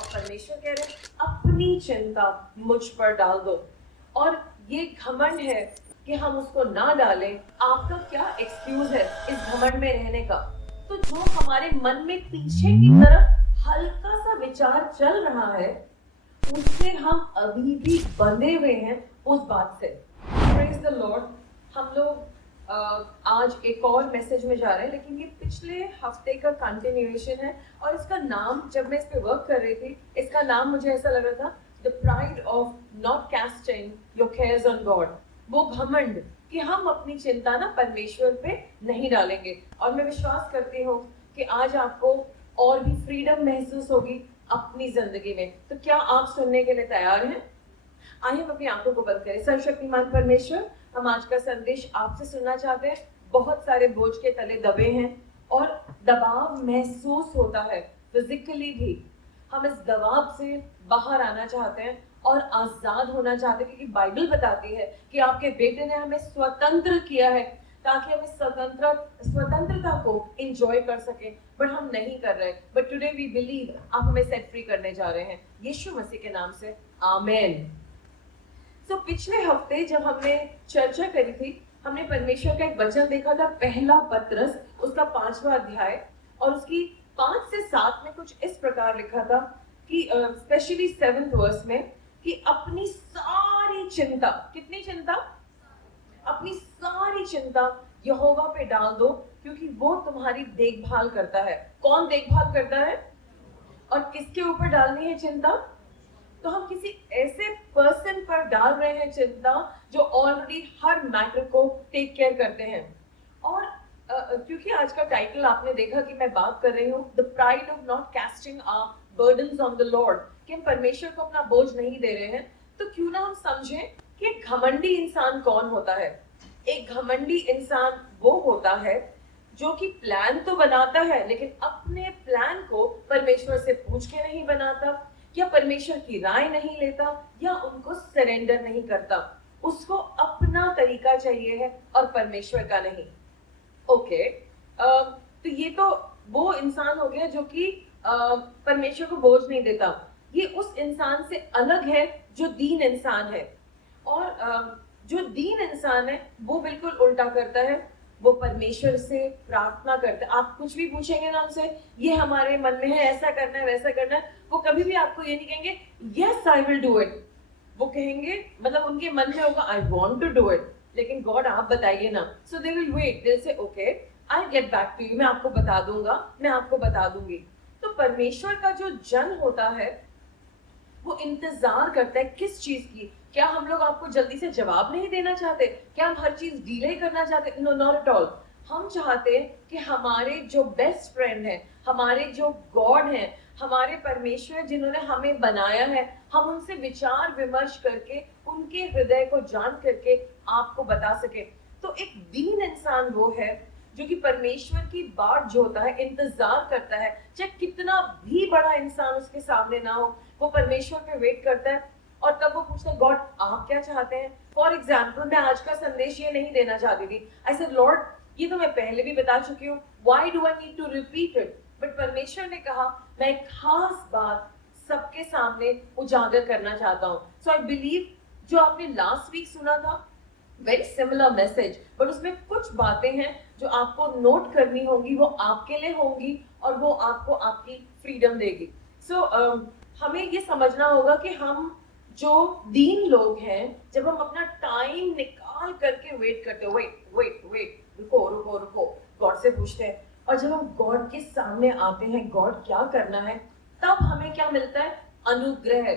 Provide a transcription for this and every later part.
और परमेश्वर कह रहे हैं अपनी चिंता मुझ पर डाल दो। और ये घमंड है कि हम उसको ना डालें। आपका क्या एक्सक्यूज है इस घमंड में रहने का? तो जो हमारे मन में पीछे की तरफ हल्का सा विचार चल रहा है, उससे हम अभी भी बंधे हुए हैं उस बात से। Praise the Lord. हम लोग आज एक और मैसेज में जा रहे हैं, लेकिन ये पिछले हफ्ते का कंटिन्यूएशन है। और इसका नाम, जब मैं इस पे वर्क कर रही थी, इसका नाम मुझे ऐसा लग रहा था, the pride of not casting your cares on God. वो घमंड कि हम अपनी चिंता ना परमेश्वर पे नहीं डालेंगे। और मैं विश्वास करती हूँ कि आज आपको और भी फ्रीडम महसूस होगी अपनी जिंदगी में। तो क्या आप सुनने के लिए तैयार हैं? आइए हम अपनी आंखों को बंद करें। सर्वशक्तिमान परमेश्वर, हम आज का संदेश आपसे सुनना चाहते हैं। बहुत सारे बोझ के तले दबे हैं और दबाव महसूस होता है, फिजिकली भी। हम इस दबाव से बाहर आना चाहते हैं और आजाद होना चाहते हैं, क्योंकि बाइबल बताती है कि आपके बेटे ने हमें स्वतंत्र किया है ताकि हम इस स्वतंत्रता को एंजॉय कर सके। बट हम नहीं कर रहे। बट टुडे वी बिलीव आप हमें सेट फ्री करने जा रहे हैं, यीशु मसीह के नाम से, आमेन। तो पिछले हफ्ते जब हमने चर्चा करी थी, हमने परमेश्वर का एक वचन देखा था, पहला पत्रस उसका 5वां अध्याय, और उसकी 5 से 7 में कुछ इस प्रकार लिखा था कि स्पेशली 7th वर्स में, कि अपनी सारी चिंता, कितनी चिंता? अपनी सारी चिंता यहोवा पे डाल दो, क्योंकि वो तुम्हारी देखभाल करता है। कौन देखभाल करता है? और किसके ऊपर डालनी है चिंता? तो हम किसी ऐसे पर्सन पर डाल रहे हैं चिंता जो ऑलरेडी हर मैटर को टेक केयर करते हैं। और क्योंकि आज का टाइटल आपने देखा कि मैं बात कर रही हूँ the pride of not casting our burdens on the lord, कि हम परमेश्वर को अपना बोझ नहीं दे रहे हैं। तो क्यों ना हम समझें कि एक घमंडी इंसान कौन होता है। एक घमंडी इंसान वो होता है जो कि प्लान तो बनाता है, लेकिन अपने प्लान को परमेश्वर से पूछ के नहीं बनाता, या परमेश्वर की राय नहीं लेता, या उनको सरेंडर नहीं करता। उसको अपना तरीका चाहिए है और परमेश्वर का नहीं। ओके, तो ये तो वो इंसान हो गया जो कि परमेश्वर को बोझ नहीं देता। ये उस इंसान से अलग है जो दीन इंसान है। और जो दीन इंसान है वो बिल्कुल उल्टा करता है। वो परमेश्वर से प्रार्थना करता है। आप कुछ भी पूछेंगे ना उनसे, ये हमारे मन में है, ऐसा करना है, वैसा करना है, वो कभी भी आपको ये नहीं कहेंगे yes I will do it. वो कहेंगे, मतलब उनके मन में होगा I want to do it, लेकिन गॉड आप बताइए ना। So they will wait, they say okay I get back to you, मैं आपको बता दूंगा, मैं आपको बता दूंगी। तो परमेश्वर का जो जन होता है वो इंतजार करता है किस चीज की? क्या हम लोग आपको जल्दी से जवाब नहीं देना चाहते? क्या हम हर चीज डिले करना चाहते? No, not at all. हम चाहते हैं कि हमारे जो बेस्ट फ्रेंड है, हमारे जो गॉड हैं, हमारे परमेश्वर जिन्होंने हमें बनाया है, हम उनसे विचार विमर्श करके उनके हृदय को जान करके आपको बता सके। तो एक दीन इंसान वो है जो कि परमेश्वर की बात जो होता है इंतजार करता है, चाहे कितना भी बड़ा इंसान उसके सामने ना हो, वो परमेश्वर पे वेट करता है। और तब वो पूछता है गॉड आप क्या चाहते हैं? फॉर एग्जाम्पल, मैं आज का संदेश ये नहीं देना चाहती थी। आई सेड लॉर्ड ये तो मैं पहले भी बता चुकी हूँ, why do I need to repeat it? But परमेश्वर ने कहा मैं एक खास बात सबके सामने उजागर करना चाहता हूँ। सो आई बिलीव जो आपने लास्ट वीक सुना था, वेरी सिमिलर मैसेज, बट उसमें कुछ बातें हैं जो आपको नोट करनी होंगी, वो आपके लिए होंगी और वो आपको आपकी फ्रीडम देगी। सो हमें ये समझना होगा कि हम जो दीन लोग हैं, जब हम अपना टाइम निकाल करके वेट करते हैं, वेट वेट वेट, रुको रुको रुको, गॉड से पूछते हैं, और जब हम गॉड के सामने आते हैं, गॉड क्या करना है, तब हमें क्या मिलता है? अनुग्रह।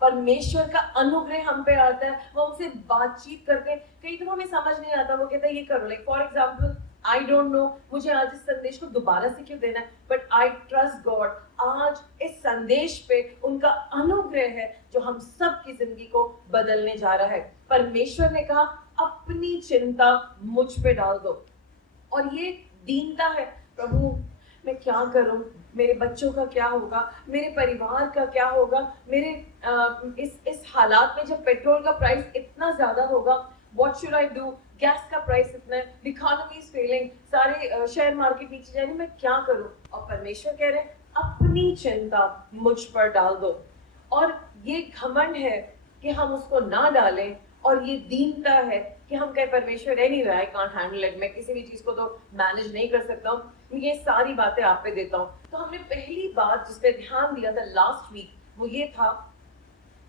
परमेश्वर का अनुग्रह हम पे आता है। वो हमसे बातचीत करते हैं। कहीं तो हमें समझ नहीं आता, वो कहता है ये करो। Like for example, I don't know मुझे आज इस संदेश को दोबारा से क्यों देना है, बट आई ट्रस्ट गॉड, आज इस संदेश पे उनका अनुग्रह है जो हम सब की जिंदगी को बदलने जा रहा है। परमेश्वर ने कहा अपनी चिंता मुझ पे डाल दो। और ये दीनता है, प्रभु मैं क्या करूं, मेरे बच्चों का क्या होगा, मेरे परिवार का क्या होगा, मेरे इस हालात में जब पेट्रोल का प्राइस इतना ज्यादा होगा, what should I do, gas का प्राइस इतना है, इकोनॉमी इज फेलिंग, सारे शेयर मार्केट नीचे जाएंगे, मैं क्या करूं? और परमेश्वर कह रहे हैं अपनी चिंता मुझ पर डाल दो। और ये घमंड है कि हम उसको ना डालें, और ये दीनता है कि हम कहे परमेश्वर anyway I can't handle it, मैं किसी भी चीज को तो मैनेज नहीं कर सकता हूँ, ये सारी बातें आप पे देता हूँ। तो हमने पहली बात जिस पे ध्यान दिया था लास्ट वीक, वो ये था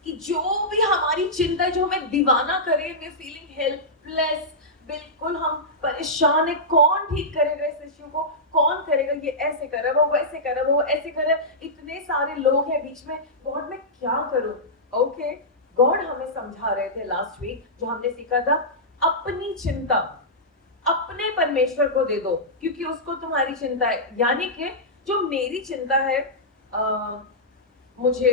कि जो भी हमारी चिंता है, जो हमें दीवाना करे, वी फीलिंग हेल्पलेस, बिल्कुल हम परेशान है, कौन ठीक करेगा इस इश्यू को, कौन करेगा, ये ऐसे कर रहा है, वो वैसे कर रहा है, वो ऐसे कर रहा है, इतने सारे लोग हैं बीच में, गॉड मैं क्या करूं। ओके, गॉड हमें समझा रहे थे लास्ट वीक, जो हमने सीखा था, अपनी चिंता अपने परमेश्वर को दे दो, क्योंकि उसको तुम्हारी चिंता है। यानी कि जो मेरी चिंता है, मुझे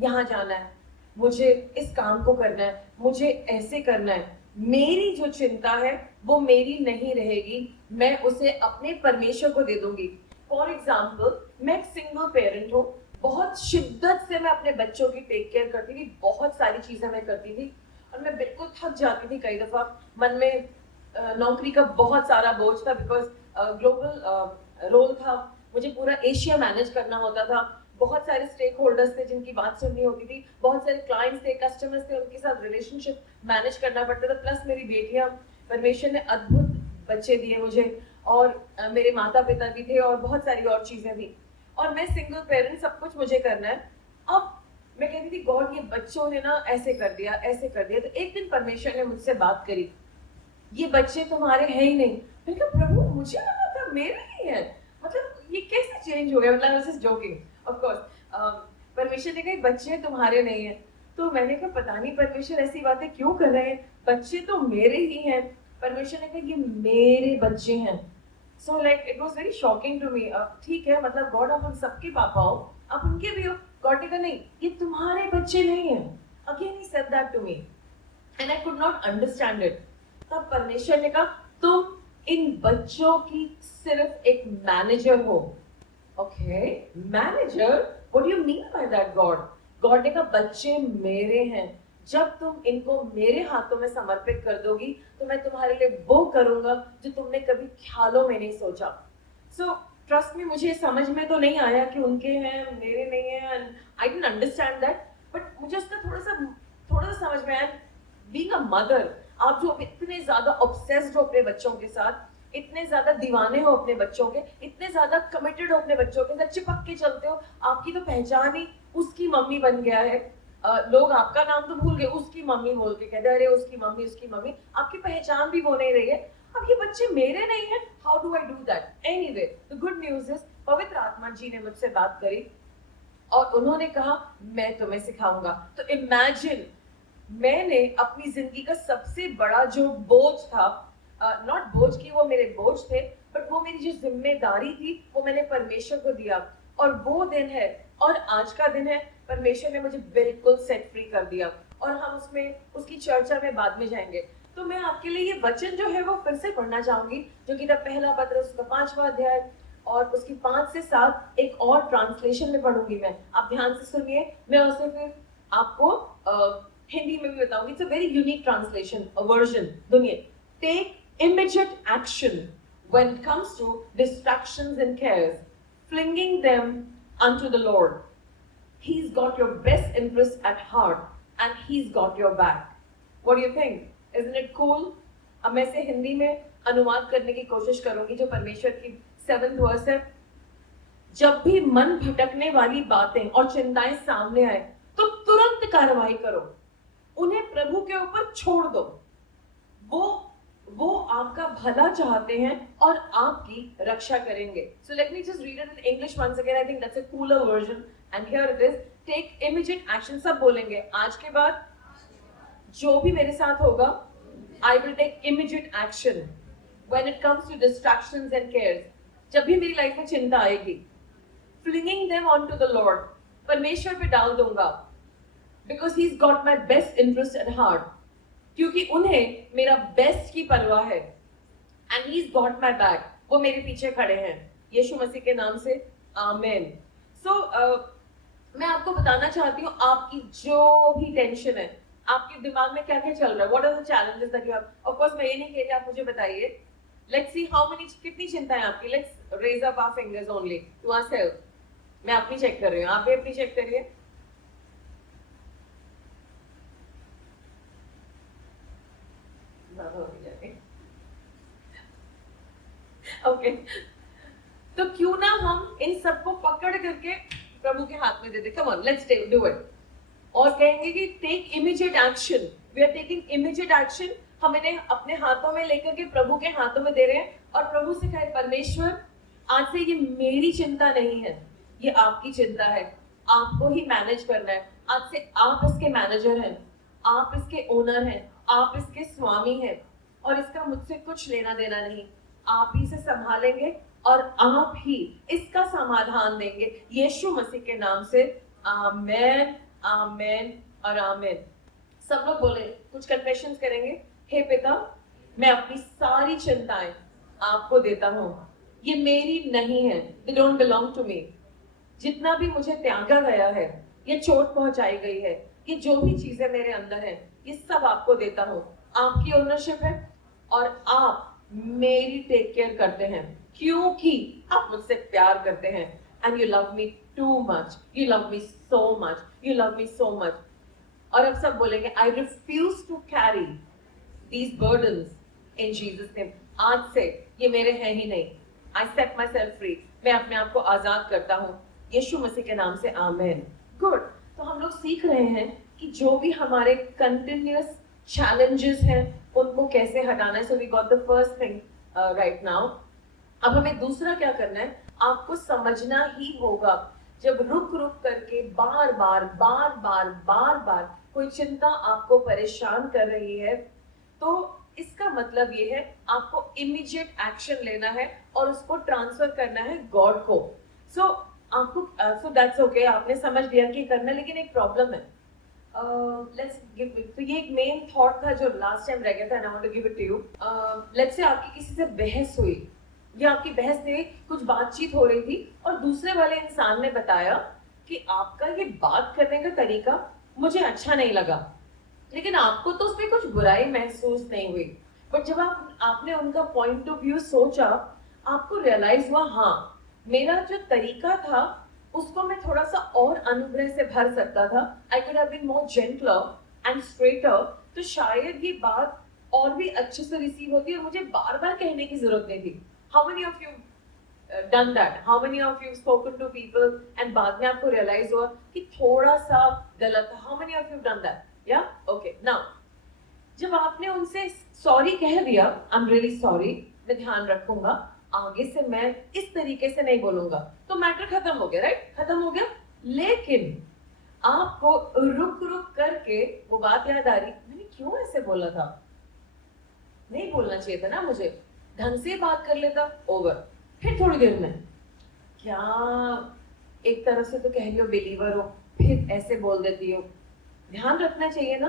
यहाँ जाना है, मुझे इस काम को करना है, मुझे ऐसे करना है, मेरी जो चिंता है वो मेरी नहीं रहेगी, मैं उसे अपने परमेश्वर को दे दूंगी। फॉर एग्जाम्पल, मैं एक सिंगल पेरेंट हूँ, बहुत शिद्दत से मैं अपने बच्चों की टेक केयर करती थी, बहुत सारी चीजें मैं करती थी, और मैं बिल्कुल थक जाती थी कई दफा। मन में नौकरी का बहुत सारा बोझ था, बिकॉज ग्लोबल रोल था, मुझे पूरा एशिया मैनेज करना होता था, बहुत सारे स्टेक होल्डर्स थे जिनकी बात सुननी होती थी, बहुत सारे क्लाइंट्स थे, कस्टमर्स थे, उनके साथ रिलेशनशिप मैनेज करना पड़ता था, प्लस मेरी बेटियां, परमेश्वर ने अद्भुत बच्चे दिए मुझे, और मेरे माता पिता भी थे, और बहुत सारी और चीजें थी, और मैं सिंगल पेरेंट, सब कुछ मुझे करना है। अब मैं कहती थी गॉड ये बच्चों ने ना ऐसे कर दिया, ऐसे कर दिया। तो एक दिन परमेश्वर ने मुझसे बात करी, ये बच्चे तुम्हारे हैं ही नहीं। मैंने कहा प्रभु मुझे लगा था मेरे ही हैं, मतलब ये कैसे चेंज हो गया, मतलब I was just joking of course. परमेश्वर ने कहा बच्चे तुम्हारे नहीं हैं। तो मैंने कहा पता नहीं परमेश्वर ऐसी बातें क्यों कर रहे हैं, बच्चे तो मेरे ही हैं। परमेश्वर ने कहा ये मेरे बच्चे हैं। So like it was very shocking to me. ठीक है, मतलब गॉड आप हम सबके पापा हो, आप उनके भी हो। गॉड ने कहा नहीं ये तुम्हारे बच्चे नहीं हैं। Again he said that to me and I could not understand it. तब परमेश्वर ने कहा तुम इन बच्चों की सिर्फ एक मैनेजर हो। Okay, manager, what do you mean by that God? God ने कहा बच्चे मेरे हैं, जब तुम इनको मेरे हाथों में समर्पित कर दोगी तो मैं तुम्हारे लिए वो करूंगा जो तुमने कभी ख्यालों में नहीं सोचा। सो ट्रस्ट में मुझे समझ में तो नहीं आया कि उनके हैं मेरे नहीं है, and I didn't understand that, but मुझे उसका थोड़ा सा समझ में आया। बीइंग अ मदर, आप जो इतने ज्यादा ऑब्सेस्ड हो अपने बच्चों के साथ, इतने ज्यादा दीवाने हो अपने बच्चों के, इतने ज्यादा कमिटेड हो अपने बच्चों के साथ, चिपक के चलते हो, आपकी तो पहचान ही उसकी मम्मी बन गया है। लोग आपका नाम तो भूल गए, उसकी मम्मी बोल के कहते अरे उसकी मम्मी, आपकी पहचान भी वो नहीं रही है। अब ये बच्चे मेरे नहीं है, how do I do that? Anyway, the good news is पवित्र आत्मा जी ने मुझसे बात करी और उन्होंने कहा मैं तुम्हें सिखाऊंगा। तो इमेजिन, मैंने अपनी जिंदगी का सबसे बड़ा जो बोझ था, नॉट बोझ की वो मेरे बोझ थे, बट वो मेरी जो जिम्मेदारी थी वो मैंने परमेश्वर को दिया। और वो दिन है, और आज का दिन है, परमेश्वर ने मुझे बिल्कुल सेट फ्री कर दिया, और हम उसमें उसकी चर्चा में बाद में जाएंगे। तो मैं आपके लिए ये वचन जो है वो फिर से पढ़ना चाहूंगी, जो कि था पहला पत्र उसका 5वां अध्याय, और उसकी 5 से 7 एक और ट्रांसलेशन में पढ़ूंगी मैं। आप ध्यान से सुनिए, मैं उसे फिर आपको हिंदी में भी बताऊंगी। It's a very unique translation, a version. सुनिए, take immediate action when it comes to distractions and cares, flinging them unto the Lord. He's got your best interest at heart and he's got your back. What do you think? Isn't it cool? अब मैं इसे हिंदी में अनुवाद करने की कोशिश करूंगी, जो परमेश्वर की 7th वर्स है। जब भी मन भटकने वाली बातें और चिंताएं सामने आए तो तुरंत कार्रवाई करो, उन्हें प्रभु के ऊपर छोड़ दो। वो आपका भला चाहते हैं और आपकी रक्षा करेंगे। So let me just read it in English once again. I think that's a cooler version. And here it is. Take immediate action. सब बोलेंगे आज के बाद जो भी मेरे साथ होगा, I will take immediate action when it comes to distractions and cares. जब भी मेरी लाइफ में चिंता आएगी, flinging them onto the Lord, परमेश्वर पे डाल दूंगा, because he's got my best interest at heart, क्योंकि उन्हें मेरा बेस्ट की परवाह है, and he is got my back, वो मेरे पीछे खड़े हैं, यीशु मसीह के नाम से, आमीन। सो मैं आपको बताना चाहती हूँ, आपकी जो भी टेंशन है, आपके दिमाग में क्या क्या चल रहा है, what are the challenges that you have. Of course मैं ये नहीं कह रही आप मुझे बताइए, लेट्स सी हाउ मेनी, कितनी चिंता है आपकी, let's raise up our fingers only to ourself. मैं अपनी चेक कर रही हूँ, आप भी अपनी चेक करिए। ओके, तो क्यों ना हम इन सबको पकड़ करके प्रभु के हाथ में दे दे। Come on, let's do it. और कहेंगे कि take immediate action, we are taking immediate action. हम इन्हें अपने हाथों में लेकर के प्रभु के हाथों में दे रहे हैं और प्रभु से कहे, परमेश्वर आज से ये मेरी चिंता नहीं है, ये आपकी चिंता है, आपको ही मैनेज करना है। आज से आप इसके मैनेजर हैं, आप इसके ओनर हैं, आप इसके स्वामी हैं और इसका मुझसे कुछ लेना देना नहीं। आप ही से संभालेंगे और आप ही इसका समाधान देंगे, यीशु मसीह के नाम से। आमेन, आमेन और आमेन। सब लोग बोले, कुछ कन्फेशंस करेंगे। हे पिता, मैं अपनी सारी चिंताएं आपको देता हूँ, ये मेरी नहीं है, they don't belong to me. जितना भी मुझे त्यागा गया है, ये चोट पहुंचाई गई है, ये जो भी चीजें मेरे अंदर है, ये सब आपको देता हूँ। आपकी ओनरशिप है और आप मेरी टेक केयर करते हैं क्योंकि आप मुझसे प्यार करते हैं। And you love me too much, you love me so much, you love me so much. और अब सब बोलेंगे, I refuse to carry these burdens in Jesus name। आज से ये मेरे हैं ही नहीं। I set myself free। मैं अपने आप को आजाद करता हूँ यीशु मसीह के नाम से। आमेन। गुड। तो हम लोग सीख रहे हैं कि जो भी हमारे कंटिन्यूअस चैलेंजेस हैं उनको कैसे हटाना है। So we got the first thing right now. अब हमें दूसरा क्या करना है, आपको समझना ही होगा, जब रुक रुक करके बार बार बार बार बार बार कोई चिंता आपको परेशान कर रही है, तो इसका मतलब ये है आपको इमीडिएट एक्शन लेना है और उसको ट्रांसफर करना है गॉड को। सो आपको सो दैट्स ओके, आपने समझ लिया कि करना है, लेकिन एक प्रॉब्लम है। Let's give it. तो ये एक मेन थॉट था जो लास्ट टाइम रह गया था, and I want to give it to you. Let's say आपकी किसी से बहस हुई, या आपकी बहस नहीं, कुछ बातचीत हो रही थी और दूसरे वाले इंसान ने बताया कि आपका ये बात करने का तरीका मुझे अच्छा नहीं लगा, लेकिन आपको तो उसमें कुछ बुराई महसूस नहीं हुई। बट जब आपने उनका पॉइंट ऑफ व्यू सोचा, आपको रियलाइज हुआ, हाँ मेरा जो तरीका था उसको मैं थोड़ा सा और अनुग्रह से भर सकता था। I could have been more gentler and straighter, तो शायद ये बात और भी अच्छे से रिसीव होती और मुझे बार बार कहने की जरूरत नहीं थी। How many of you done that? How many of you have spoken to people and बाद में आपको realize हुआ कि थोड़ा सा गलत था? How many of you have done that? Yeah? Okay. Now, जब आपने उनसे सॉरी कह दिया, I'm really sorry, मैं ध्यान रखूंगा, आगे से मैं इस तरीके से नहीं बोलूंगा, तो मैटर खत्म हो गया, राइट? खत्म हो गया। लेकिन आपको रुक रुक करके वो बात याद आ रही, मैंने क्यों ऐसे बोला था, नहीं बोलना चाहिए था ना मुझे, ढंग से बात कर लेता। ओवर। फिर थोड़ी देर में, क्या एक तरह से तो कह रही हो बिलीवर हो, फिर ऐसे बोल देती हो, ध्यान रखना चाहिए ना।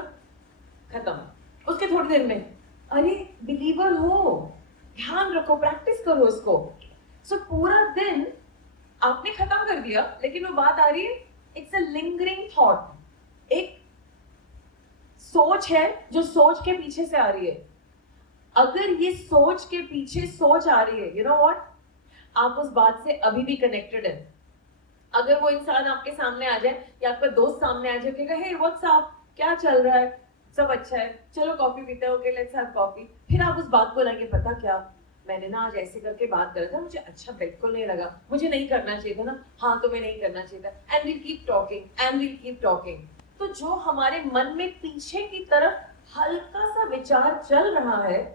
खत्म। उसके थोड़ी देर में, अरे बिलीवर हो, ध्यान रखो, प्रैक्टिस करो इसको। सो पूरा दिन आपने खत्म कर दिया, लेकिन वो बात आ रही है, इट्स अ लिंगरिंग थॉट, एक सोच है जो सोच के पीछे से आ रही है। अगर ये सोच के पीछे सोच आ रही है, यू नो व्हाट, आप उस बात से अभी भी कनेक्टेड है। अगर वो इंसान आपके सामने आ जाए या आपका दोस्त सामने आ जाए, कहेगा हे व्हाट्स अप, क्या चल रहा है, सब अच्छा है, चलो कॉफी पीते हैं, ओके लेट्स हैव कॉफी। फिर आप उस बात को लाएंगे, पता क्या मैंने ना आज ऐसे करके बात करा था, मुझे अच्छा बिल्कुल नहीं लगा, मुझे नहीं करना चाहिए था ना, हाँ तो मैं नहीं करना चाहिए था, and will keep talking and will keep talking. तो जो हमारे मन में पीछे की तरफ हल्का सा विचार चल रहा है,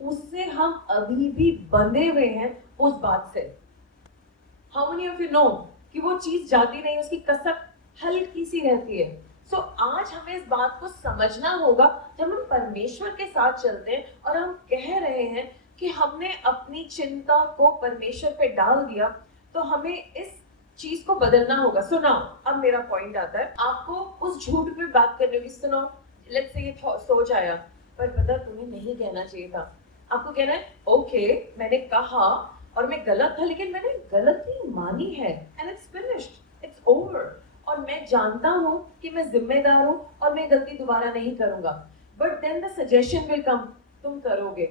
उससे हम अभी भी बंधे हुए हैं उस बात से। How many of you know कि वो चीज जाती नहीं, उसकी कसक हल्की सी रहती है। सो आज हमें इस बात को समझना होगा, जब हम परमेश्वर के साथ चलते हैं और हम कह रहे हैं कि हमने अपनी चिंता को परमेश्वर पे डाल दिया, तो हमें इस चीज को बदलना होगा। सुनो, अब मेरा पॉइंट आता है, आपको उस झूठ पे बात करनी होगी। सुनो, लेट्स से ये सोच आया, पर पता तुम्हें नहीं कहना चाहिए था। आपको कहना है, ओके मैंने कहा और मैं गलत था, लेकिन मैंने गलती मानी है, and it's finished, it's over. और मैं जानता हूँ कि मैं जिम्मेदार हूँ और मैं गलती दोबारा नहीं करूंगा। But then the suggestion will come, तुम करोगे,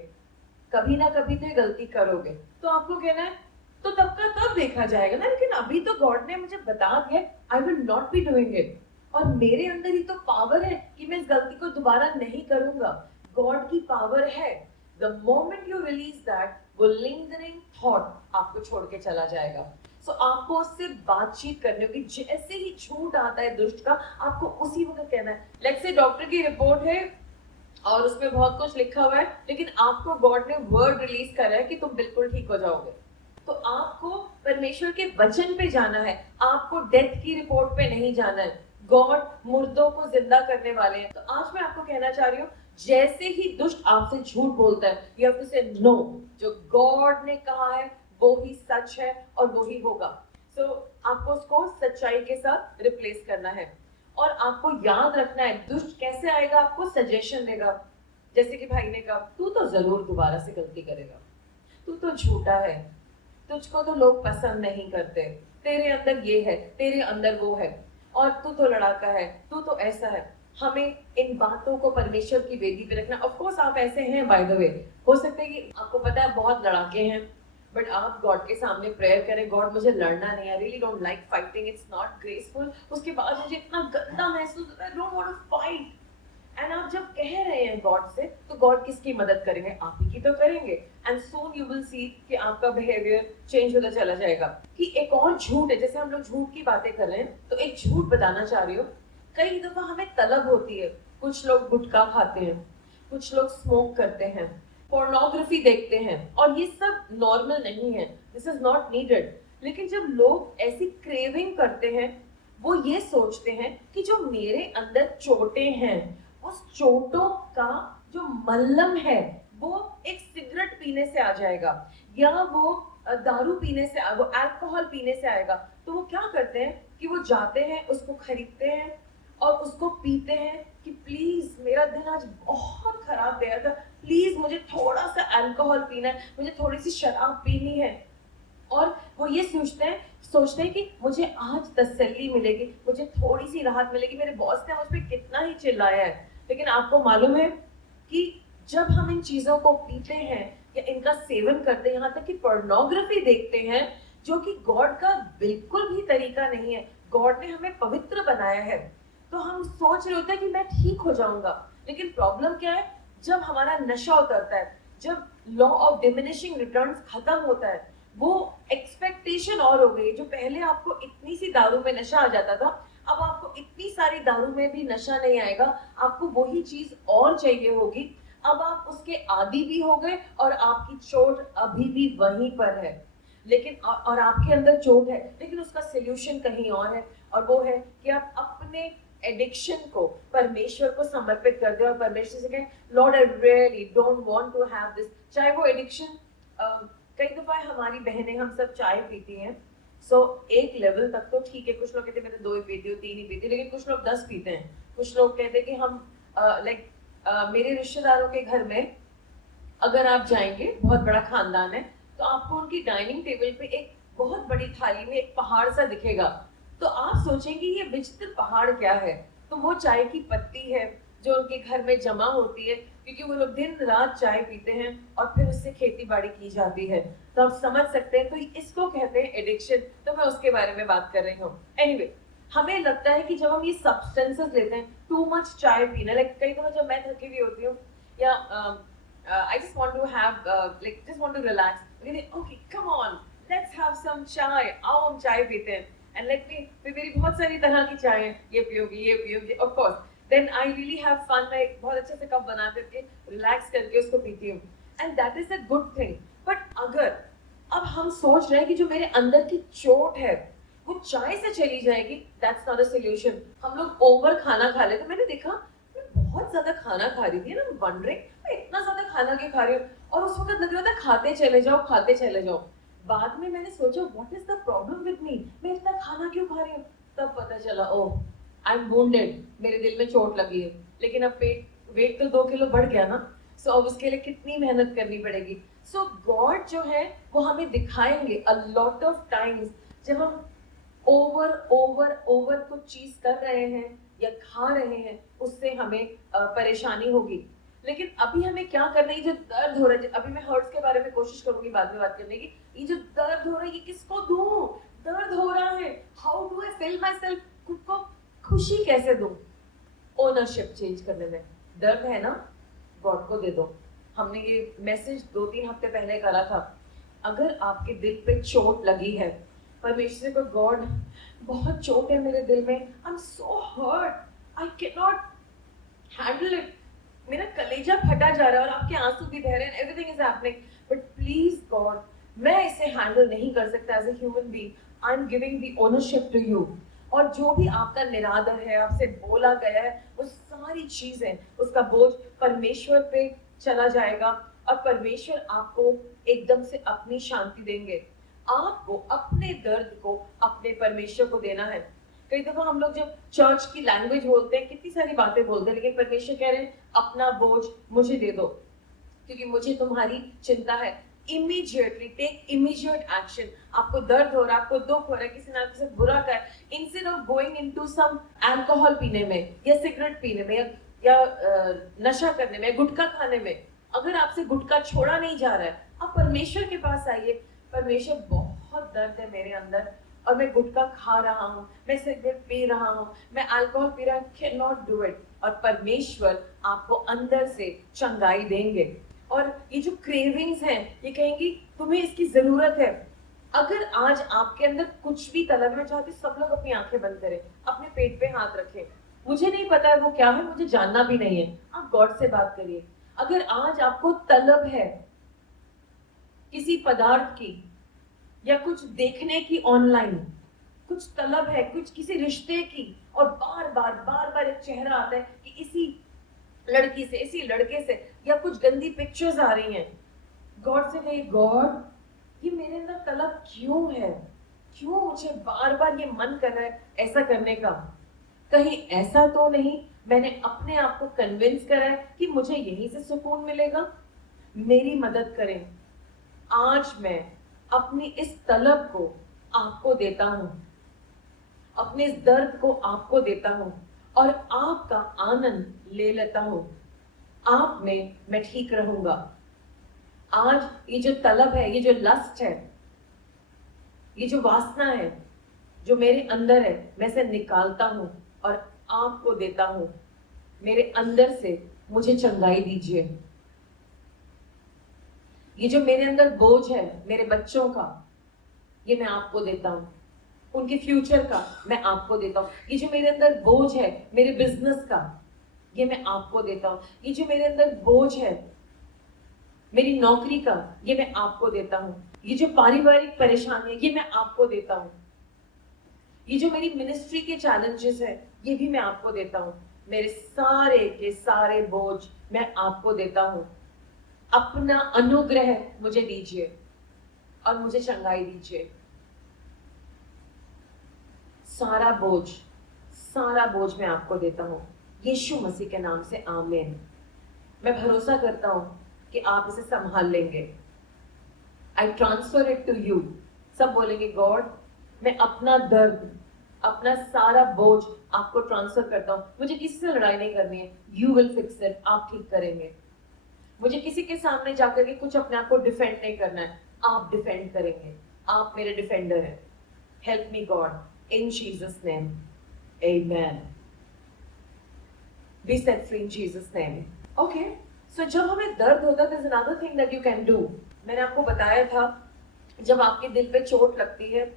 कभी ना कभी तो ये गलती करोगे। तो आपको कहना है, तो तब का तब देखा जाएगा ना, लेकिन अभी तो गॉड ने मुझे बता दिया आई will not be doing it, और मेरे अंदर ही तो पावर है कि मैं इस गलती को दोबारा नहीं करूंगा। गॉड की पावर है। The moment you release that, वो लिंगरिंग थॉट आपको छोड़ के चला जाएगा। सो आपको उससे बातचीत करनी होगी। जैसे ही झूठ आता है दुष्ट का, आपको उसी वक्त कहना है। लेट्स से डॉक्टर की रिपोर्ट है और उसमें बहुत कुछ लिखा हुआ है, लेकिन आपको गॉड ने वर्ड रिलीज करा है कि तुम बिल्कुल ठीक हो जाओगे, तो आपको परमेश्वर के वचन पे जाना है, आपको डेथ की रिपोर्ट पे नहीं जाना है। गॉड मुर्दों को जिंदा करने वाले हैं। तो आज मैं आपको कहना चाह रही हूँ, जैसे ही दुष्ट आपसे झूठ बोलता है, यू हैव टू से नो, जो गॉड ने कहा है वो ही सच है और वो ही होगा। सो आपको उसको सच्चाई के साथ रिप्लेस करना है। और आपको याद रखना है, दुष्ट कैसे आएगा, आपको सजेशन देगा। जैसे कि भाई ने कहा, तू तो जरूर दोबारा से गलती करेगा, तू तो झूठा है, तुझको तो लोग पसंद नहीं करते, तेरे अंदर ये है, तेरे अंदर वो है, और तू तो लड़ाका है, तू तो ऐसा है। हमें इन बातों को परमेश्वर की वेदी पे रखना। ऑफ कोर्स आप ऐसे हैं, बाय द वे, हो सकता है कि आपको पता है बहुत लड़ाके हैं, बट आप गॉड के सामने प्रेयर करें, गॉड मुझे लड़ना नहीं, I really don't like fighting, it's not graceful. उसके बाद मुझे इतना गंदा महसूस होता है, I don't want to fight. And आप जब कह रहे हैं गॉड से, तो गॉड किसकी मदद करेंगे, आप ही की तो करेंगे। And soon you will see कि आपका बिहेवियर चेंज होता चला जाएगा। कि एक और झूठ है, जैसे हम लोग झूठ की बातें कर रहे हैं, तो एक झूठ बताना चाह रही हूँ। कई दफा हमें तलब होती है, कुछ लोग गुटखा खाते हैं, कुछ लोग स्मोक करते हैं, पोर्नोग्राफी देखते हैं, और ये सब नॉर्मल नहीं है, दिस इज नॉट नीडेड। लेकिन जब लोग ऐसी क्रेविंग करते हैं, वो ये सोचते हैं कि जो मेरे अंदर चोटें हैं, उस चोटों का जो मल्लम है वो एक सिगरेट पीने से आ जाएगा, या वो दारू पीने से, वो अल्कोहल पीने से आएगा। तो वो क्या करते हैं कि वो जाते हैं, उसको खरीदते हैं और उसको पीते हैं कि प्लीज मेरा दिन आज बहुत खराब गया था, प्लीज मुझे थोड़ा सा अल्कोहल पीना है, मुझे थोड़ी सी शराब पीनी है। और वो ये सोचते हैं कि मुझे आज तसल्ली मिलेगी, मुझे थोड़ी सी राहत मिलेगी, मेरे बॉस ने मुझ पर कितना ही चिल्लाया है। लेकिन आपको मालूम है कि जब हम इन चीजों को पीते हैं या इनका सेवन करते हैं, यहाँ तक कि पोर्नोग्राफी देखते हैं, जो कि गॉड का बिल्कुल भी तरीका नहीं है। गॉड ने हमें पवित्र बनाया है, तो हम सोच रहे होते हैं कि मैं ठीक हो जाऊंगा। लेकिन प्रॉब्लम क्या है, जब हमारा नशा उतरता है, जब लॉ ऑफ डिमिनिशिंग रिटर्न्स खत्म होता है, वो एक्सपेक्टेशन और हो गई। जो पहले आपको इतनी सी दारू में नशा आ जाता था, अब आपको इतनी सारी दारू में भी नशा नहीं आएगा, आपको वही चीज और चाहिए होगी। अब आप उसके आदी भी हो गए और आपकी चोट अभी भी वहीं पर है। लेकिन और आपके अंदर चोट है, लेकिन उसका सोल्यूशन कहीं और है, और वो है कि आप अपने एडिक्शन को परमेश्वर को समर्पित कर दे और परमेश्वर से कहें, lord I really don't want to have this. चाहे वो एडिक्शन, कई दफा हमारी बहनें, हम सब चाय पीती हैं, एक लेवल तक तो ठीक है, कुछ लोग कहते हैं मैं तो 2 ही पीती हूँ, 3 ही पीती हूँ, लेकिन कुछ लोग 10 पीते हैं। कुछ लोग कहते हैं कि हम मेरे रिश्तेदारों के घर में अगर आप जाएंगे, बहुत बड़ा खानदान है, तो आपको उनकी डाइनिंग टेबल पे एक बहुत बड़ी थाली में एक पहाड़ सा दिखेगा। तो आप सोचेंगे ये विचित्र पहाड़ क्या है, तो वो चाय की पत्ती है जो उनके घर में जमा होती है, क्योंकि वो लोग दिन रात चाय पीते हैं और फिर उससे खेती बाड़ी की जाती है। तो आप समझ सकते हैं, तो इसको कहते हैं एडिक्शन। तो मैं उसके बारे में बात कर रही हूँ। एनीवे, हमें लगता है कि जब हम ये सब्सटेंसेस लेते हैं, टू मच चाय पीना, लाइक कई दफा जब मैं थकी हुई होती हूँ, या I just want to have just want to relax. Okay, come on, let's have some chai. आओ हम चाय पीते हैं। And let me, फिर मेरी बहुत सारी तरह की चाय है, ये पियोगी, of course. Then I really have fun. मैं बहुत अच्छे से कप बना करके रिलैक्स करके उसको पीती हूँ, and that is a good thing. But अगर अब हम सोच रहे हैं कि जो मेरे अंदर की चोट है वो चाय से चली जाएगी, that's not a solution. हम लोग ओवर खाना खा लेते। मैंने देखा, मैं बहुत ज्यादा खाना खा रही थी ना, वंडरिंग मैं इतना ज्यादा खाना क्यों खा रही हूँ, और उस वक्त लग रहा था खाते चले जाओ। बाद में मैंने सोचा, what is the problem with me, मैं इतना खाना क्यों खा रही हूँ। तब पता चला, ओह आई एम वुंडेड, मेरे दिल में चोट लगी है। लेकिन अब वेट तो 2 किलो बढ़ गया ना, सो अब उसके लिए कितनी मेहनत करनी पड़ेगी। सो गॉड जो है वो हमें दिखाएंगे अ लॉट ऑफ टाइम्स, जब हम ओवर कुछ चीज कर रहे हैं या खा रहे हैं, उससे हमें परेशानी होगी। लेकिन अभी हमें क्या करना है, जो दर्द हो रहा है, अभी मैं हर्ट्स के बारे में कोशिश करूंगी बाद में बात करने की, ये जो दर्द हो रहा है ये किसको दूं? दर्द हो रहा है, how do I feel my self? खुद को खुशी कैसे दूं? ओनरशिप चेंज करने में। दर्द है ना, गॉड को दे दो। हमने ये मैसेज 2-3 हफ्ते पहले करा था। अगर आपके दिल पे चोट लगी है, परमेश्वर को, गॉड बहुत चोट है मेरे दिल में, I am so hurt, I can not handle it, मेरा कलेजा फटा जा रहा है और आपके आंसू भी बह रहे हैं, everything is happening, but please God, मैं इसे हैंडल नहीं कर सकता as a human being, I am giving the ownership to you. और जो भी आपका निरादर है, आपसे बोला गया है, वो सारी चीजें, उसका बोझ परमेश्वर पे चला जाएगा और परमेश्वर आपको एकदम से अपनी शांति देंगे। आपको अपने दर्द को अपने परमेश्वर को देना है। कई दफा हम लोग जब चर्च की लैंग्वेज बोलते हैं, कितनी सारी बातें बोलते हैं, लेकिन परमेश्वर कह रहे हैं अपना बोझ मुझे दे दो, क्योंकि मुझे तुम्हारी चिंता है। Immediately take immediate action. आपको दर्द हो रहा है, आपको दुख हो रहा है, किसी ने आपसे बुरा कहा, instead of going into some alcohol पीने में या सिगरेट पीने में या नशा करने में, गुटखा खाने में, अगर आपसे गुटखा छोड़ा नहीं जा रहा है, आप परमेश्वर के पास आइए। परमेश्वर, बहुत दर्द है मेरे अंदर और मैं गुटखा खा रहा हूँ, मैं सिगरेट पी रहा हूँ, मैं अल्कोहल पी रहा हूँ, कैन नॉट डू इट। और परमेश्वर आपको अंदर से चंगाई देंगे। और ये जो क्रेविंग्स हैं, ये कहेंगी तुम्हें इसकी जरूरत है। अगर आज आपके अंदर कुछ भी तलब है, मैं चाहती हूँ सब लोग अपनी आंखें बंद करें, अपने पेट पे हाथ रखें। मुझे नहीं पता है वो क्या है, मुझे जानना भी नहीं है, आप गॉड से बात करिए। अगर आज आपको तलब है किसी पदार्थ की या कुछ देखने की ऑनलाइन, कुछ तलब है कुछ किसी रिश्ते की, और बार बार एक चेहरा आता है कि इसी लड़की से, इसी लड़के से, या कुछ गंदी पिक्चर्स आ रही हैं, गॉड से कहिए, गॉड ये मेरे अंदर तलब क्यों है? क्यों मुझे बार बार ये मन कर रहा है ऐसा करने का? कहीं ऐसा तो नहीं मैंने अपने आप को कन्विंस करा है कि मुझे यहीं से सुकून मिलेगा? मेरी मदद करें। आज मैं अपनी इस तलब को आपको देता हूं, अपने इस दर्द को आपको देता हूं और आपका आनंद ले लेता हूं। आप में मैं ठीक रहूंगा। आज ये जो तलब है, ये जो लस्ट है, ये जो वासना है जो मेरे अंदर है, मैं इसे निकालता हूं और आपको देता हूं। मेरे अंदर से मुझे चंगाई दीजिए। ये जो मेरे अंदर बोझ है मेरे बच्चों का, ये मैं आपको देता हूं। उनके फ्यूचर का मैं आपको देता हूं। ये जो मेरे अंदर बोझ है मेरे बिजनेस का, ये मैं आपको देता हूं। ये जो मेरे अंदर बोझ है मेरी नौकरी का, ये मैं आपको देता हूं। ये जो पारिवारिक परेशानी है, ये मैं आपको देता हूं। ये जो मेरी मिनिस्ट्री के चैलेंजेस है, ये भी मैं आपको देता हूं। मेरे सारे के सारे बोझ मैं आपको देता हूं। अपना अनुग्रह मुझे दीजिए और मुझे चंगाई दीजिए। सारा बोझ मैं आपको देता हूं, यीशु मसीह के नाम से, आमीन। मैं भरोसा करता हूं कि आप इसे संभाल लेंगे। I transfer it to you. सब बोलेंगे, गॉड मैं अपना दर्द, अपना सारा बोझ आपको ट्रांसफर करता हूं। मुझे किसी से लड़ाई नहीं करनी है, यू विल फिक्स इट, आप ठीक करेंगे। मुझे किसी के सामने जाकर के कुछ अपने आप को डिफेंड नहीं करना है, आप डिफेंड करेंगे। आप मेरे डिफेंडर हैं। Help me God in Jesus name, amen. Be set free in Jesus name. Okay, so जब हमें दर्द होता है, there's another thing that you can do। मैंने आपको बताया था, जब आपके दिल पे चोट लगती है,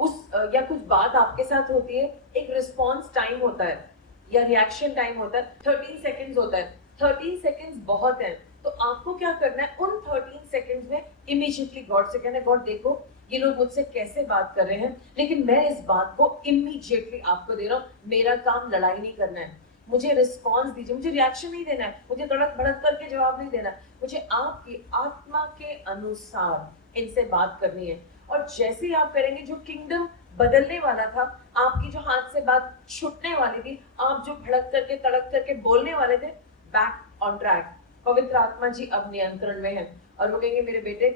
उस या कुछ बात आपके साथ होती है, एक रिस्पॉन्स टाइम होता है या रिएक्शन टाइम होता है, 13 सेकेंड्स होता है। 13 सेकेंड्स बहुत हैं, तो आपको क्या करना है, उन 13 सेकेंड्स में इमीडिएटली गॉड से कहना है, गॉड देखो ये लोग मुझसे कैसे बात कर रहे हैं, लेकिन मैं इस बात को इमीडिएटली आपको दे रहा हूँ। मेरा काम लड़ाई नहीं करना है, मुझे रिस्पॉन्स दीजिए, मुझे रिएक्शन नहीं देना है, मुझे तड़क भड़क करके जवाब नहीं देना है, मुझे आपकी आत्मा के अनुसार इनसे बात करनी है। और जैसे ही आप करेंगे, जो किंगडम बदलने वाला था, आपकी जो हाथ से बात छूटने वाली थी, आप जो भड़क करके तड़क करके बोलने वाले थे, बैक ऑन ट्रैक। पवित्र आत्मा जी अब नियंत्रण में है और वो कहेंगे, मेरे बेटे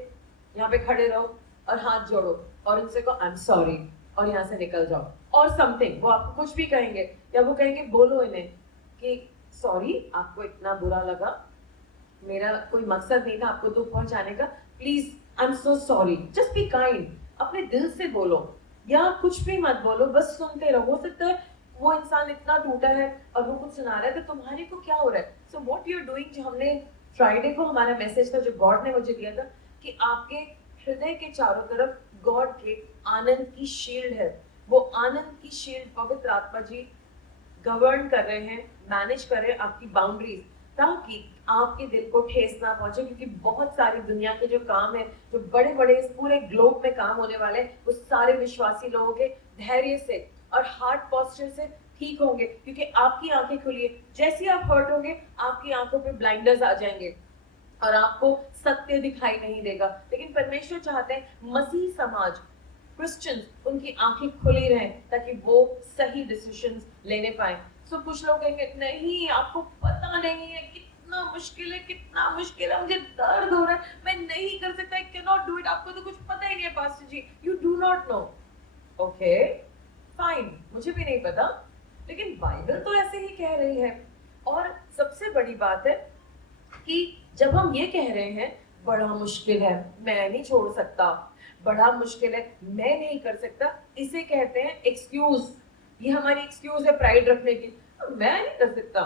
यहाँ पे खड़े रहो और हाथ जोड़ो और उनसे कहो आई एम सॉरी और यहाँ से निकल जाओ, और समथिंग। वो आपको कुछ भी कहेंगे या वो कहेंगे, बोलो इन्हें कि सॉरी, आपको इतना बुरा लगा, मेरा कोई मकसद नहीं था आपको दुख पहुंचाने का, please I am so sorry, just be kind, अपने दिल से बोलो, या कुछ भी मत बोलो, बस सुनते रहो। हो सकता है वो इंसान इतना टूटा है और वो कुछ सुना रहा है, तो तुम्हारे को क्या हो रहा है? So what you are doing, जो हमने फ्राइडे को हमारा मैसेज था जो गॉड ने मुझे दिया था, कि आपके हृदय के चारों तरफ गॉड के आनंद की शील्ड है। वो आनंद की शील्ड पवित्र आत्मा जी गवर्न कर रहे हैं, मैनेज कर रहे हैं आपकी बाउंड्रीज, ताकि आपके दिल को ठेस ना पहुंचे। क्योंकि बहुत सारी दुनिया के जो काम है, जो बड़े बड़े इस पूरे ग्लोब में काम होने वाले हैं, वो सारे विश्वासी लोगों के धैर्य से और हार्ट पोस्चर से ठीक होंगे, क्योंकि आपकी आंखें खुली है। जैसे ही आप हर्ट होंगे, आपकी आंखों पे ब्लाइंडर्स आ जाएंगे और आपको सत्य दिखाई नहीं देगा। लेकिन परमेश्वर चाहते हैं मसीह समाज, क्रिश्चियंस, उनकी आंखें खुली रहें, ताकि वो सही डिसीजंस लेने पाए। सो कुछ लोग कहेंगे नहीं, आपको पता नहीं है कितना मुश्किल है, कितना मुश्किल है, मुझे दर्द हो रहा है, मैं नहीं कर सकता, I can not do it. आपको तो कुछ पता ही नहीं है pastor ji, you do not know. Okay fine, मुझे भी नहीं पता, लेकिन बाइबल तो ऐसे ही कह रही है। और सबसे बड़ी बात है कि जब हम ये कह रहे हैं बड़ा मुश्किल है, मैं नहीं छोड़ सकता, बड़ा मुश्किल है, मैं नहीं कर सकता, इसे कहते हैं एक्सक्यूज। ये हमारी एक्सक्यूज है प्राइड रखने की, मैं नहीं कर सकता,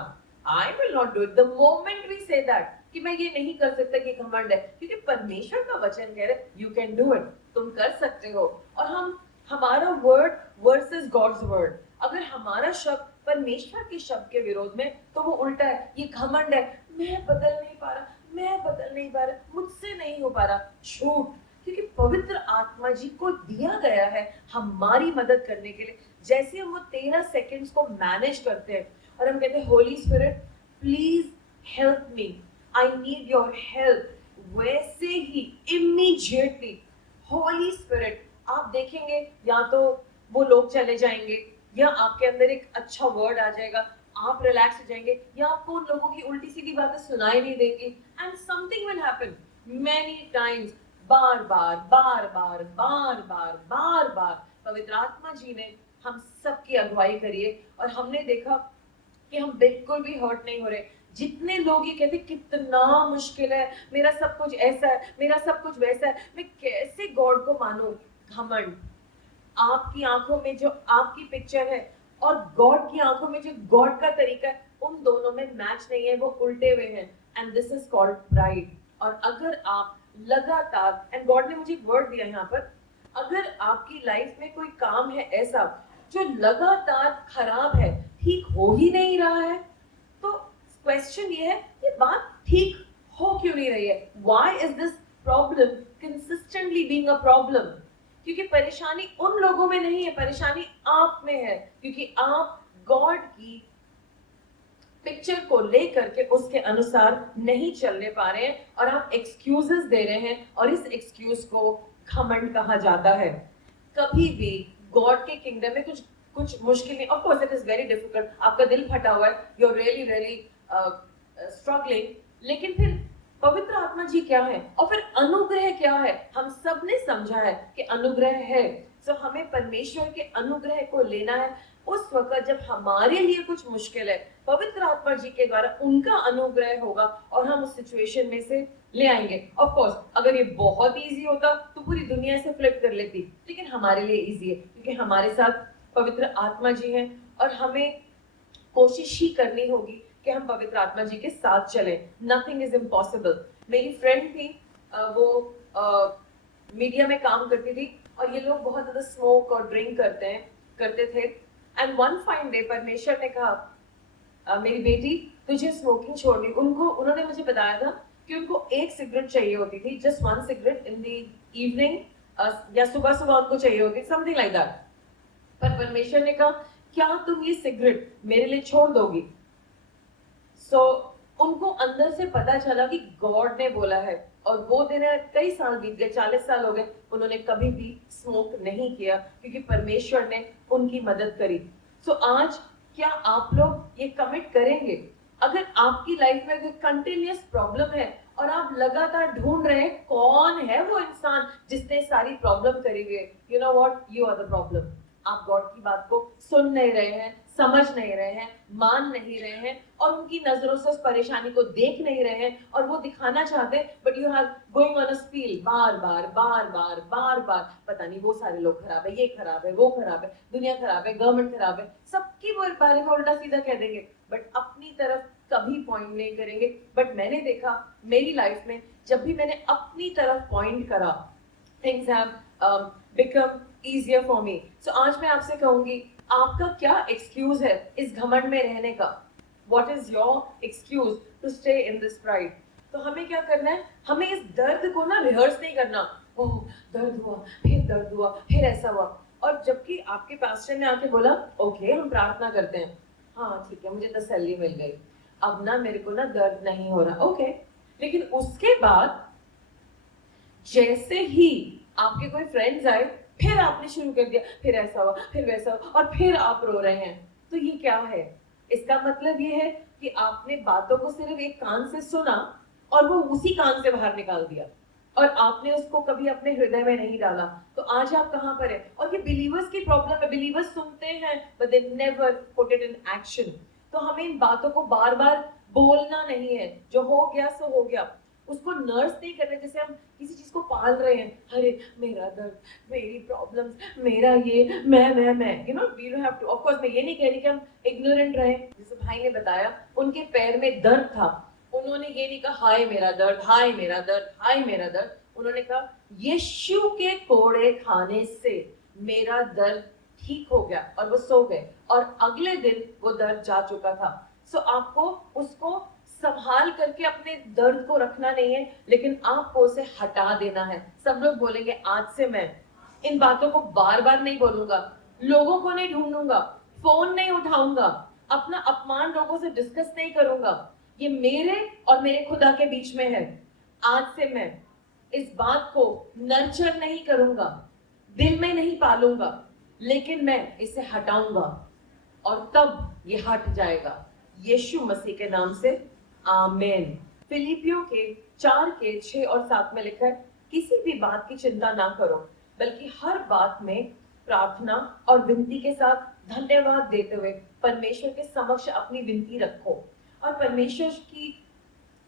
I will not do it. The moment we say that कि मैं ये नहीं कर सकता, कि घमंड है। क्योंकि परमेश्वर का वचन कह रहे यू कैन डू इट, तुम कर सकते हो। और हम, हमारा वर्ड वर्सेस गॉड्स वर्ड, अगर हमारा शब्द परमेश्वर के शब्द के विरोध में, तो वो उल्टा है, ये घमंड है, मैं बदल नहीं पा रहा, मैं बदल नहीं पा रहा, मुझसे नहीं हो पा रहा। झूठ। क्योंकि पवित्र आत्मा जी को दिया गया है हमारी मदद करने के लिए। जैसे हम वो 13 सेकंड्स को मैनेज करते हैं और हम कहते हैं Holi spirit please help me, I need your help, वैसे ही इमीडिएटली होली स्पिरिट, आप देखेंगे या तो वो लोग चले जाएंगे, या आपके अंदर एक अच्छा वर्ड आ जाएगा, आप रिलैक्स हो जाएंगे, या आपको उन लोगों की उल्टी सीधी बातें सुनाई नहीं देगी, and something will happen many times, बार बार बार बार बार बार बार बार। पवित्र आत्मा जी ने हम सबकी अगुवाई करी है, और हमने देखा कि हम बिल्कुल भी हर्ट नहीं हो रहे। जितने लोग ये कहते कितना मुश्किल है, मेरा सब कुछ ऐसा है, मेरा सब कुछ वैसा है, मैं कैसे गॉड को मानूं? घमंड। आपकी आंखों में जो आपकी पिक्चर है और गॉड की आंखों में जो गॉड का तरीका है, उन दोनों में मैच नहीं है, वो उल्टे हुए हैं, and this is called pride. और अगर आप लगातार, एंड गॉड ने मुझे वर्ड दिया यहाँ पर, अगर आपकी लाइफ में कोई काम है ऐसा जो लगातार खराब है, ठीक हो ही नहीं रहा है, तो क्वेश्चन ये है, ये बात ठीक हो क्यों नहीं रही है? Why is this problem consistently being a problem? क्योंकि परेशानी उन लोगों में नहीं है, परेशानी आप में है, क्योंकि आप गॉड की पिक्चर को लेकर के उसके अनुसार नहीं चलने पा रहे हैं, और आप एक्सक्यूजेस दे रहे हैं, और इस एक्सक्यूज को घमंड कहा जाता है। कभी भी गॉड के किंगडम में कुछ कुछ मुश्किल नहीं, of course it is very difficult, आपका दिल फटा हुआ है, you are really really struggling, लेकिन फिर पवित्र आत्मा जी क्या है, और फिर अनुग्रह क्या है? हम सब ने समझा है कि अनुग्रह है। सो हमें परमेश्वर के अनुग्रह को लेना है उस वक्त जब हमारे लिए कुछ मुश्किल है, पवित्र आत्मा जी के द्वारा उनका अनुग्रह होगा और हम उस सिचुएशन में से ले आएंगे। ऑफ कोर्स अगर ये बहुत इजी होता तो पूरी दुनिया से फ्लिप कर लेती, लेकिन हमारे लिए इजी है क्योंकि हमारे साथ पवित्र आत्मा जी हैं, और हमें कोशिश ही करनी होगी कि हम पवित्र आत्मा जी के साथ चलें। Nothing is impossible. मेरी फ्रेंड थी, वो मीडिया में काम करती थी, और ये लोग बहुत ज्यादा स्मोक और ड्रिंक करते थे। एंड वन फाइन डे परमेश्वर ने कहा मेरी बेटी तुझे स्मोकिंग छोड़नी। उन्होंने मुझे बताया था कि उनको एक सिगरेट चाहिए होती थी, just one cigarette in the evening, या सुबह सुबह उनको चाहिए होती, समथिंग लाइक दैट। पर परमेश्वर ने कहा क्या तुम ये सिगरेट मेरे लिए छोड़ दोगी? सो उनको अंदर से पता चला कि गॉड ने बोला है, और वो दिन कई साल बीत गए, 40 साल हो गए, उन्होंने कभी भी स्मोक नहीं किया क्योंकि परमेश्वर ने उनकी मदद करी। सो आज क्या आप लोग ये कमिट करेंगे? अगर आपकी लाइफ में कोई कंटिन्यूअस प्रॉब्लम है और आप लगातार ढूंढ रहे हैं कौन है वो इंसान जिसने सारी प्रॉब्लम करी हुई है, you know what, you are the problem. आप गॉड की बात को सुन नहीं रहे हैं, समझ नहीं रहे हैं, मान नहीं रहे हैं और उनकी नजरों से उस परेशानी को देख नहीं रहे हैं और वो दिखाना चाहते हैं, but you have going on a spiel बार बार बार बार बार बार, पता नहीं वो सारे लोग खराब है, ये खराब है, वो खराब है, दुनिया खराब है, गवर्नमेंट खराब है, सबकी बारे में उल्टा सीधा कह देंगे, बट अपनी तरफ कभी पॉइंट नहीं करेंगे। बट मैंने देखा मेरी लाइफ में जब भी मैंने अपनी तरफ पॉइंट करा, things have become easier for me. So आज मैं आपसे कहूंगी, आपका क्या एक्सक्यूज है इस घमंड में रहने का? What is your excuse to stay in this pride? तो हमें क्या करना है, हमें इस दर्द को ना रिहर्स नहीं करना, ओह दर्द हुआ, फिर ऐसा हुआ, और जबकि आपके पास्टर ने आके बोला ओके हम प्रार्थना करते हैं, हाँ ठीक है मुझे तसल्ली मिल गई, अब ना मेरे को ना दर्द नहीं हो रहा, ओके। लेकिन उसके बाद जैसे ही आपके कोई फ्रेंड्स आए, फिर आपने शुरू कर दिया, फिर ऐसा हुआ, फिर वैसा हुआ, और फिर आप रो रहे हैं, तो ये क्या है? इसका मतलब ये है कि आपने बातों को सिर्फ एक कान से सुना और वो उसी कान से बाहर निकाल दिया और आपने उसको कभी अपने हृदय में नहीं डाला। तो आज आप कहां पर है? और ये बिलीवर्स की प्रॉब्लम है, बिलीवर्स सुनते हैं but they never put it in action. तो हमें इन बातों को बार बार बोलना नहीं है, जो हो गया सो हो गया, उसको नर्स नहीं करना जैसे हम किसी चीज को पाल रहे हैं, अरे मेरा दर्द, मेरी प्रॉब्लम्स, मेरा ये, मैं you know we don't have to. Of course मैं ये नहीं कह रही कि हम इग्नोरेंट रहे, जैसे भाई ने बताया उनके पैर में दर्द था, उन्होंने ये नहीं कहा हाय मेरा दर्द, हाय मेरा दर्द, हाय मेरा दर्द, उन्होंने कहा यीशु के कोड़े खाने से मेरा दर्द ठीक हो गया, और वो सो गए और अगले दिन वो दर्द जा चुका था। सो आपको उसको संभाल करके अपने दर्द को रखना नहीं है, लेकिन आपको उसे हटा देना है। सब लोग बोलेंगे आज से मैं इन बातों को बार बार नहीं बोलूंगा, लोगों को नहीं ढूंढूंगा, फोन नहीं उठाऊंगा, अपना अपमान लोगों से डिस्कस नहीं करूंगा, ये मेरे और मेरे खुदा के बीच में है। आज से मैं इस बात को नर्चर नहीं करूंगा, दिल में नहीं पालूंगा, लेकिन मैं इसे हटाऊंगा और तब ये हट जाएगा, यीशु मसीह के नाम से, आमीन। फिलिपियों के 4 के 6 और 7 में लिखा है, किसी भी बात की चिंता ना करो, बल्कि हर बात में प्रार्थना और विनती के साथ धन्यवाद देते हुए परमेश्वर के समक्ष अपनी विनती रखो, और परमेश्वर की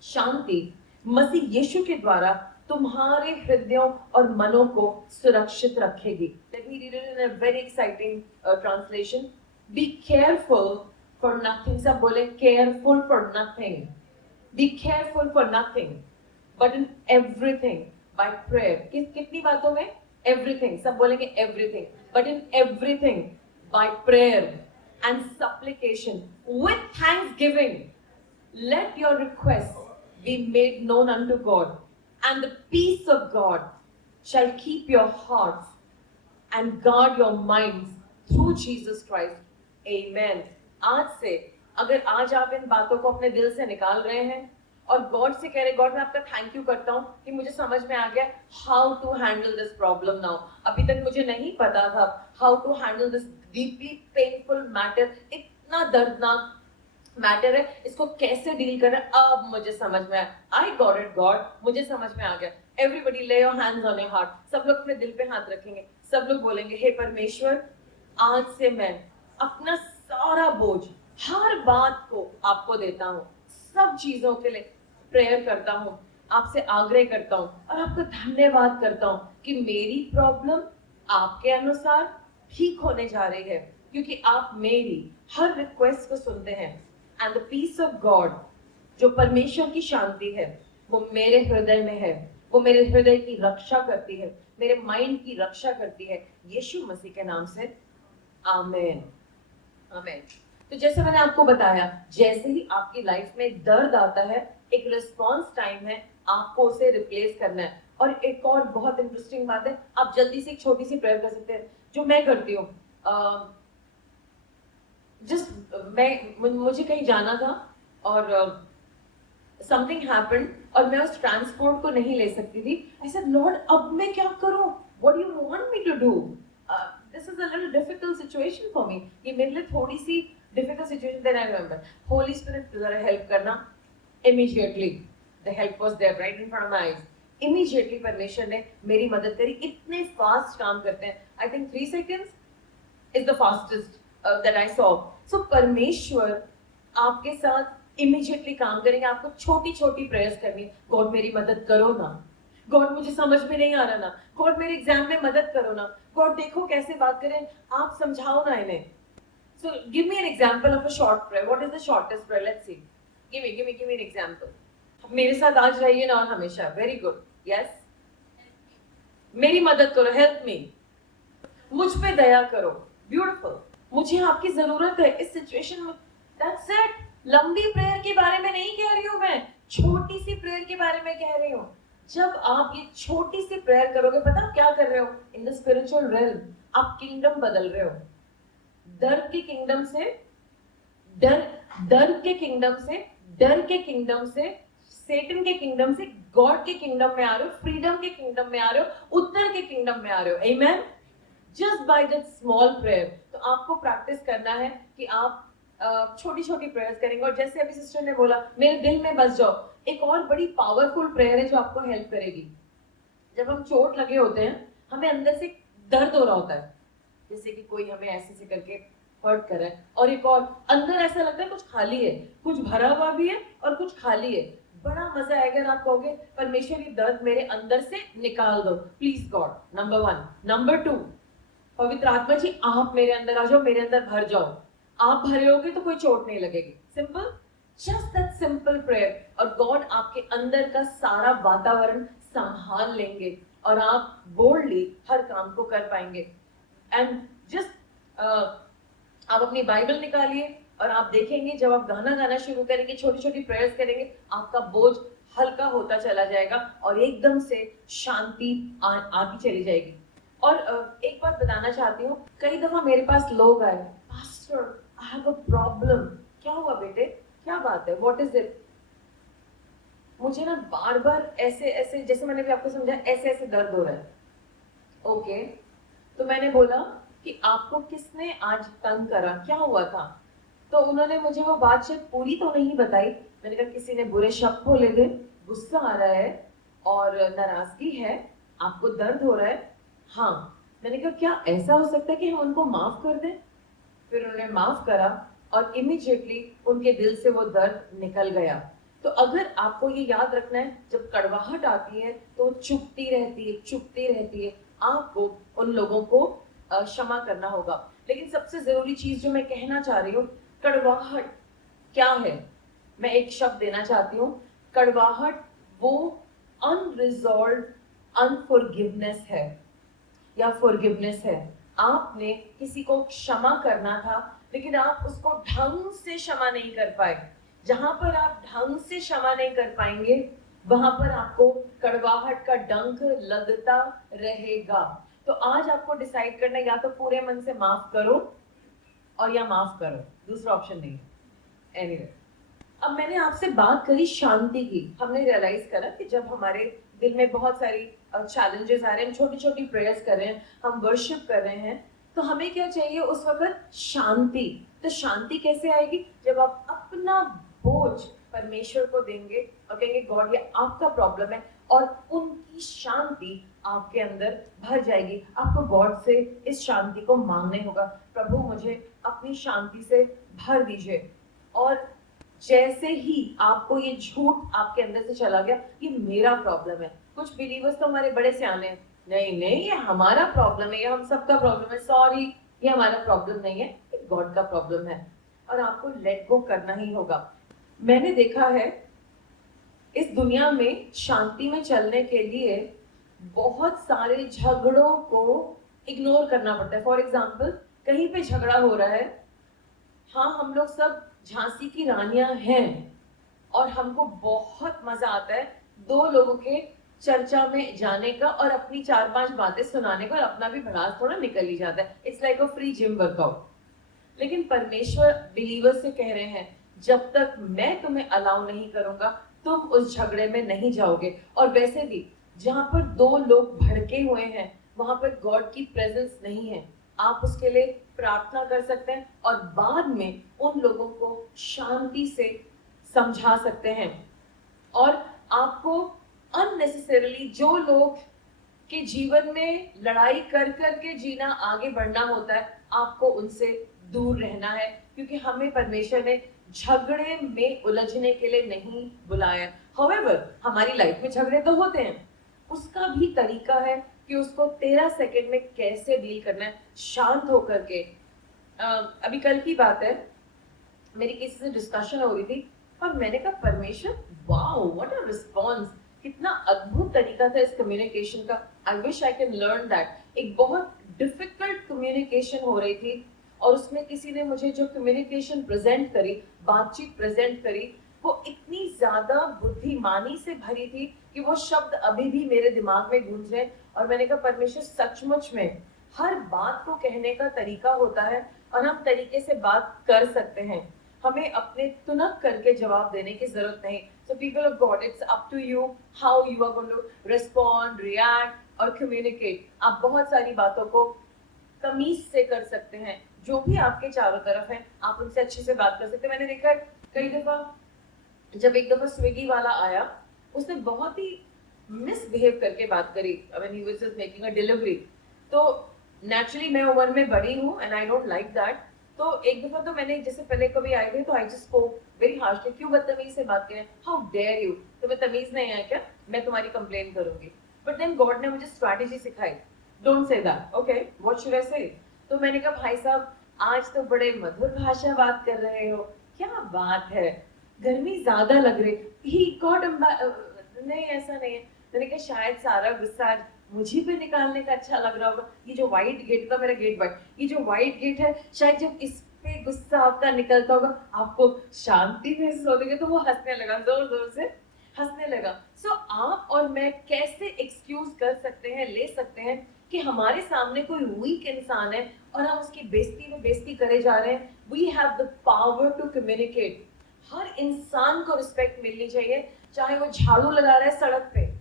शांति मसीह यीशु के द्वारा तुम्हारे हृदयों और मनों को सुरक्षित रखेगी। Let me read it in a very exciting translation. Be careful for nothing. सब बोले careful for nothing. Be careful for nothing, but in everything by prayer. कितनी बातों में? Everything. सब बोलेंगे everything. But in everything by prayer and supplication with thanksgiving, let your requests be made known unto God, and the peace of God shall keep your hearts and guard your minds through Jesus Christ. Amen. आज से अगर आज आप इन बातों को अपने दिल से निकाल रहे हैं और गॉड से कह रहे, गॉड मैं आपका थैंक यू करता हूँ कि मुझे समझ में आ गया how to handle this problem now. अभी तक मुझे नहीं पता था how to handle this deeply painful matter, इतना दर्दनाक मैटर है, इसको कैसे डील करना अब मुझे समझ में आया। आई गॉट इट गॉड, मुझे समझ में आ गया। एवरीबडी ले your hands on your heart. सब लोग अपने दिल पे हाथ रखेंगे, सब लोग बोलेंगे हे परमेश्वर, आज से मैं अपना सारा बोझ, हर बात को आपको देता हूँ, सब चीजों के लिए प्रेयर करता हूँ, आपसे आग्रह करता हूँ और आपको धन्यवाद करता हूँ कि मेरी प्रॉब्लम आपके अनुसार ठीक होने जा रही है, क्योंकि आप मेरी हर रिक्वेस्ट को सुनते हैं। And the peace of God, जो परमेश्वर की शांति है, वो मेरे हृदय में है, वो मेरे हृदय की रक्षा करती है, मेरे माइंड की रक्षा करती है, यीशु मसीह के नाम से, आमीन आमीन। तो जैसे मैंने आपको बताया, जैसे ही आपकी लाइफ में दर्द आता है, एक रिस्पॉन्स टाइम है, आपको उसे रिप्लेस करना है। और एक और बहुत इंटरेस्टिंग बात है, आप जल्दी से एक छोटी सी प्रेयर कर सकते हैं, जो मैं करती हूँ। मुझे कहीं जाना था और समथिंग हैपेंड और मैं उस ट्रांसपोर्ट को नहीं ले सकती थी। आई सेड लॉर्ड, अब मैं क्या करूं? What do you want me to do? This is a little difficult situation for me. ये मेरे लिए थोड़ी सी difficult situation. Then I remember, Holy Spirit जरा हेल्प करना। Immediately the help was there right in front of my eyes. Immediately परमेश्वर ने मेरी मदद करी। इतने फास्ट काम करते हैं। I think 3 seconds is the fastest that I saw. सो परमेश्वर आपके साथ इमीडिएटली काम करेंगे। आपको छोटी छोटी प्रेयर्स करनी, गॉड मेरी मदद करो ना, गॉड मुझे समझ में नहीं आ रहा ना, गॉड मेरे एग्जाम में मदद करो ना, गॉड देखो कैसे बात करें, आप समझाओ ना इन्हें। So give me an example of a short prayer. What is the shortest prayer? Let's see. Give me an example. मेरे साथ आज रहिए ना और हमेशा। Very good. Yes. मेरी मदद करो. Help me. मुझ पे दया करो. Beautiful. मुझे आपकी जरूरत है इस सिचुएशन में. That's it. लंबी प्रेयर के बारे में नहीं कह रही हूँ मैं, छोटी सी प्रेयर के बारे में कह रही हूँ। जब आप ये छोटी सी प्रेयर करोगे, पता आप क्या कर रहे हो? इन द स्पिरिचुअल रेल्म आप किंगडम बदल रहे हो। डर के किंगडम से डर के किंगडम से सेटन के किंगडम से गॉड के किंगडम में आ रहे हो, फ्रीडम के किंगडम में आ रहे हो, उत्तर के किंगडम में आ रहे हो। Amen. Just by that small prayer. तो आपको प्रैक्टिस करना है कि आप छोटी छोटी प्रेयर्स करेंगे। और जैसे अभी सिस्टर ने बोला, मेरे दिल में बस जाओ, एक और बड़ी पावरफुल प्रेयर है जो आपको हेल्प करेगी। जब हम चोट लगे होते हैं, हमें अंदर से दर्द हो रहा होता है, जैसे कि कोई हमें ऐसे करके हर्ट कर रहा है, और एक और अंदर ऐसा लगता है कुछ खाली है, कुछ भरा हुआ भी है और कुछ खाली है। बड़ा मजा आएगा अगर आप कहोगे, परमेश्वर ये दर्द मेरे अंदर से निकाल दो प्लीज गॉड। नंबर 1। नंबर 2, पवित्र आत्मा जी आप मेरे अंदर आ जाओ, मेरे अंदर भर जाओ। आप भरे होगे तो कोई चोट नहीं लगेगी। Simple, just that simple prayer, और गॉड आपके अंदर का सारा वातावरण संभाल लेंगे और आप बोल्डली हर काम को कर पाएंगे। एंड जस्ट आप अपनी बाइबल निकालिए और आप देखेंगे जब आप गाना गाना शुरू करेंगे, छोटी छोटी प्रेयर्स करेंगे, आपका बोझ हल्का होता चला जाएगा और एकदम से शांति आती चली जाएगी। और एक बात बताना चाहती हूँ, कई दफा मेरे पास लोग आए, pastor I have a problem. क्या हुआ बेटे, क्या बात है, व्हाट इज इट? मुझे ना बार बार ऐसे ऐसे, जैसे मैंने भी आपको समझा, ऐसे ऐसे दर्द हो रहा है। ओके, तो मैंने बोला कि आपको किसने आज तंग करा, क्या हुआ था? तो उन्होंने मुझे वो बात शायद पूरी तो नहीं बताई। मैंने कहा किसी ने बुरे शब्द बोले थे, गुस्सा आ रहा है और नाराजगी है, आपको दर्द हो रहा है। हाँ। मैंने कहा क्या ऐसा हो सकता है कि हम उनको माफ कर दें? फिर उन्होंने माफ करा और इमीडिएटली उनके दिल से वो दर्द निकल गया। तो अगर आपको ये याद रखना है, जब कड़वाहट आती है तो चुभती रहती है, आपको उन लोगों को क्षमा करना होगा। लेकिन सबसे जरूरी चीज जो मैं कहना चाह रही हूँ, कड़वाहट क्या है? मैं एक शब्द देना चाहती हूँ। कड़वाहट वो अनरिजॉल्व अनफॉरगिवनेस है या फॉरगिवनेस है। आपने किसी को क्षमा करना था लेकिन आप उसको ढंग से क्षमा नहीं कर पाए। जहां पर आप ढंग से क्षमा नहीं कर पाएंगे, वहां पर आपको कड़वाहट का डंक लगता रहेगा। तो आज आपको डिसाइड करना, या तो पूरे मन से माफ करो और या माफ करो, दूसरा ऑप्शन नहीं है। एनीवे, अब मैंने आपसे बात करी शांति की। हमने रियलाइज करा कि जब हमारे दिल में बहुत सारी चैलेंजेस आ रहे हैं, हम छोटी छोटी प्रेयर्स कर रहे हैं, हम वर्शिप कर रहे हैं, तो हमें क्या चाहिए उस वक्त? शांति। तो शांति कैसे आएगी? जब आप अपना बोझ परमेश्वर को देंगे और कहेंगे गॉड ये आपका प्रॉब्लम है, और उनकी शांति आपके अंदर भर जाएगी। आपको गॉड से इस शांति को मांगने होगा, प्रभु मुझे अपनी शांति से भर दीजिए। और जैसे ही आपको ये झूठ आपके अंदर से चला गया, ये मेरा प्रॉब्लम है। कुछ बिलीवर्स तो हमारे बड़े सियाने हैं, नहीं नहीं ये हमारा प्रॉब्लम है, ये हम सबका प्रॉब्लम है, सॉरी ये हमारा प्रॉब्लम नहीं है, ये गॉड का प्रॉब्लम है। और आपको लेट गो करना ही होगा। मैंने देखा है इस दुनिया में शांति में चलने के लिए बहुत सारे झगड़ों को इग्नोर करना पड़ता है। फॉर एग्जाम्पल, कहीं पे झगड़ा हो रहा है, हाँ हम लोग सब झांसी की रानियां हैं और हमको बहुत मजा आता है दो लोगों के चर्चा में जाने का और अपनी 4-5 बातें सुनाने का, और अपना भी भड़ास थोड़ा निकल ही जाता है। It's like a free gym workout. लेकिन परमेश्वर बिलीवर से कह रहे हैं, जब तक मैं तुम्हें अलाउ नहीं करूंगा तुम उस झगड़े में नहीं जाओगे। और वैसे भी जहां पर दो लोग भड़के हुए हैं वहां पर गॉड की प्रेजेंस नहीं है। आप उसके लिए प्रार्थना कर सकते हैं और बाद में उन लोगों को शांति से समझा सकते हैं। और आपको अननेसेसरीली जो लोग के जीवन में लड़ाई कर कर के जीना, आगे बढ़ना होता है, आपको उनसे दूर रहना है, क्योंकि हमें परमेश्वर ने झगड़े में उलझने के लिए नहीं बुलाया। However, हमारी लाइफ में झगड़े तो होते हैं, उसका भी तरीका है कि उसको 13 सेकंड में कैसे डील करना है, शांत होकर के। अभी कल की बात है, मेरी किसी से डिस्कशन हो रही थी और मैंने कहा परमेश्वर, वाओ व्हाट अ रिस्पॉन्स, कितना अद्भुत तरीका था इस कम्युनिकेशन का। I wish I can learn that. एक बहुत डिफिकल्ट कम्युनिकेशन हो रही थी और उसमें किसी ने मुझे जो कम्युनिकेशन प्रेजेंट करी, बातचीत प्रेजेंट करी, वो इतनी ज्यादा बुद्धिमानी से भरी थी कि वो शब्द अभी भी मेरे दिमाग में गूंज रहे। और मैंने कहा परमेश्वर, सचमुच में हर बात को कहने का तरीका होता है और हम तरीके से बात कर सकते हैं, हमें अपने तुनक करके जवाब देने की जरूरत नहीं। So people of God, it's up to you how you are going to respond, react और communicate। आप बहुत सारी बातों को तमीज से कर सकते हैं, जो भी आपके चारों तरफ हैं आप उनसे अच्छे से बात कर सकते हैं। मैंने देखा है कई दफा, जब एक दफा स्विगी वाला आया, उसने बहुत ही मिसबिहेव करके बात करी when he was just making a delivery. तो नेचुरली मैं उम्र में बड़ी हूँ and I don't like that. तो एक दफा तो मैंने, जैसे पहले कभी आए थे तो I just spoke very harshly, क्यों बदतमीज से बात करें, हाउ डेयर यू, तुम्हें तमीज नहीं है क्या, मैं तुम्हारी कंप्लेन करूंगी। बट देन गॉड ने मुझे स्ट्रैटेजी सिखाई, don't say that, okay what should I से। तो मैंने कहा भाई साहब, आज तो बड़े मधुर भाषा बात कर रहे हो, क्या बात है, गर्मी ज्यादा लग रही, ही गॉट नहीं ऐसा नहीं है। मैंने कहा शायद सारा गुस्सा मुझे पे निकालने का अच्छा लग रहा होगा, ये जो व्हाइट गेट का, मेरा गेट व्हाइट, ये जो व्हाइट गेट है, शायद जब इस पे गुस्सा आपका निकलता होगा आपको शांति महसूस होगी। तो वो हंसने लगा, जोर जोर से हंसने लगा। सो आप और मैं कैसे एक्सक्यूज कर सकते हैं, ले सकते हैं कि हमारे सामने कोई वीक इंसान है और हम उसकी बेइज्जती में बेइज्जती करे जा रहे हैं। We have the power to communicate. हर इंसान को रिस्पेक्ट मिलनी चाहिए, चाहे वो झाड़ू लगा रहा है सड़क पे,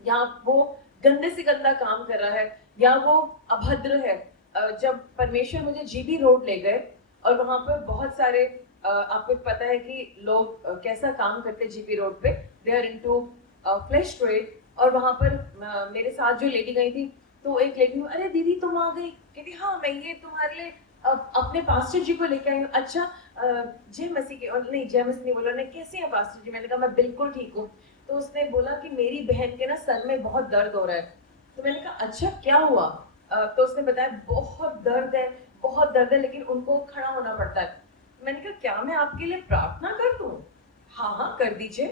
या वो गंदे से गंदा काम कर रहा है, या वो अभद्र है। जब परमेश्वर मुझे जीबी रोड ले गए और वहां पर बहुत सारे, आपको पता है कि लोग कैसा काम करते हैं जीबी रोड पे, they are into flesh trade. और वहां पर मेरे साथ जो लेडी गई थी, तो एक लेडी, अरे दीदी तुम आ गई, कहती हाँ मैं ये तुम्हारे लिए अपने पास्टर जी को लेके आई हूँ। अच्छा जय मसीह के, और नहीं जय मसीह नहीं बोला, ने कैसे हैं पास्टर जी, मैंने कहा मैं बिल्कुल ठीक हूँ। तो उसने बोला कि मेरी बहन के ना सर में बहुत दर्द हो रहा है। तो मैंने कहा अच्छा क्या हुआ। तो उसने बताया बहुत दर्द है, बहुत दर्द है, लेकिन उनको खड़ा होना पड़ता है। मैंने कहा क्या मैं आपके लिए प्रार्थना कर दूं। हाँ हाँ कर दीजिए,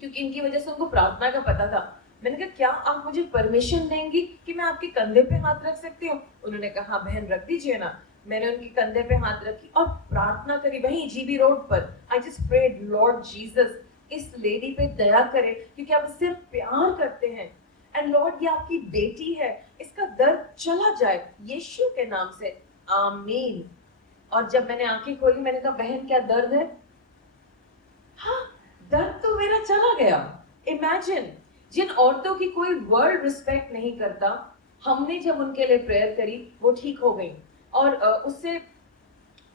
क्योंकि इनकी वजह से उनको प्रार्थना का पता था। मैंने कहा क्या आप मुझे परमिशन देंगी कि मैं आपके कंधे पे हाथ रख सकती हूँ। उन्होंने कहा हाँ बहन रख दीजिए ना। मैंने उनके कंधे पे हाथ रखी और प्रार्थना करी वहीं जीबी रोड पर। I just prayed, lord Jesus इस लेडी पे दया करे, क्योंकि आप इससे प्यार करते हैं। एंड लॉर्ड ये आपकी बेटी है, इसका दर्द चला जाए यीशु के नाम से, आमीन। और जब मैंने आंखें खोली, मैंने कहा बहन क्या दर्द है। हाँ दर्द तो मेरा चला गया। इमेजिन, जिन औरतों की कोई वर्ल्ड रिस्पेक्ट नहीं करता, हमने जब उनके लिए प्रेयर करी वो ठीक हो गई। और उससे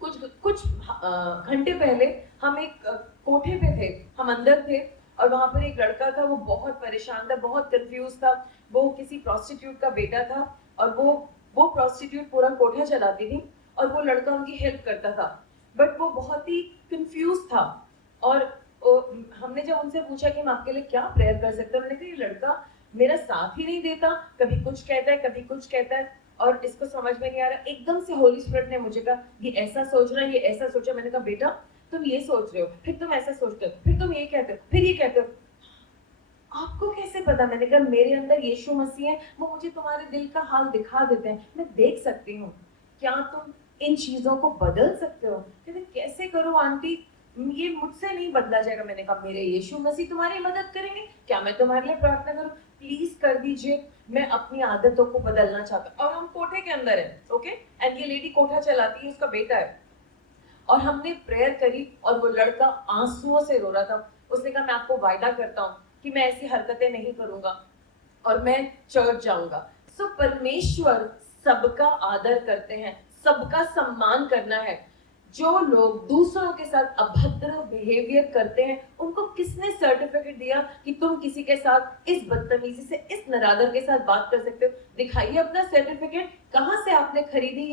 कुछ कुछ घंटे पहले हम एक कोठे पे थे, हम अंदर थे और वहां पर एक लड़का था, वो बहुत परेशान था, बहुत कंफ्यूज था। वो किसी प्रोस्टिट्यूट का बेटा था और वो प्रोस्टिट्यूट पूरा कोठा चलाती थी और वो लड़का उनकी हेल्प करता था। बट वो बहुत ही कंफ्यूज था। और हमने जब उनसे पूछा कि हम आपके लिए क्या प्रेयर कर सकते हैं, उन्होंने कहा ये लड़का मेरा साथ ही नहीं देता, कभी कुछ कहता है कभी कुछ कहता है और इसको समझ में नहीं आ रहा। एकदम से होली स्पिरिट ने मुझे कहा ये ऐसा सोच रहा है, ये ऐसा सोचा। मैंने कहा बेटा तुम ये सोच रहे हो, फिर तुम ऐसा सोचते हो, फिर तुम ये कहते हो, फिर ये कहते हो, आपको कैसे पता। मैंने कहा मेरे अंदर यीशु मसीह है, वो मुझे तुम्हारे दिल का हाल दिखा देते हैं, मैं देख सकती हूँ। क्या तुम इन चीजों को बदल सकते हो। कहते कैसे करो आंटी, ये मुझसे नहीं बदला जाएगा। मैंने कहा मेरे यीशु मसीह तुम्हारी मदद करेंगे, क्या मैं तुम्हारे लिए प्रार्थना करूं, प्लीज कर दीजिए, मैं अपनी आदतों को बदलना चाहता हूं। और हम कोठे के अंदर हैं, ओके, एंड ये लेडी कोठा चलाती है, उसका बेटा है। और हमने प्रेयर करी और वो लड़का आंसुओं से रो रहा था। उसने कहा मैं आपको वायदा करता हूँ कि मैं ऐसी हरकतें नहीं करूंगा और मैं चर्च जाऊंगा। सो परमेश्वर सबका आदर करते हैं, सबका सम्मान करना है। जो लोग दूसरों के साथ अभद्र बिहेवियर करते हैं, उनको किसने सर्टिफिकेट दिया कि तुम किसी के साथ इस बदतमीजी से, इस नरादर के साथ बात कर सकते हो? दिखाइए अपना सर्टिफिकेट। कहां से आपने खरीदी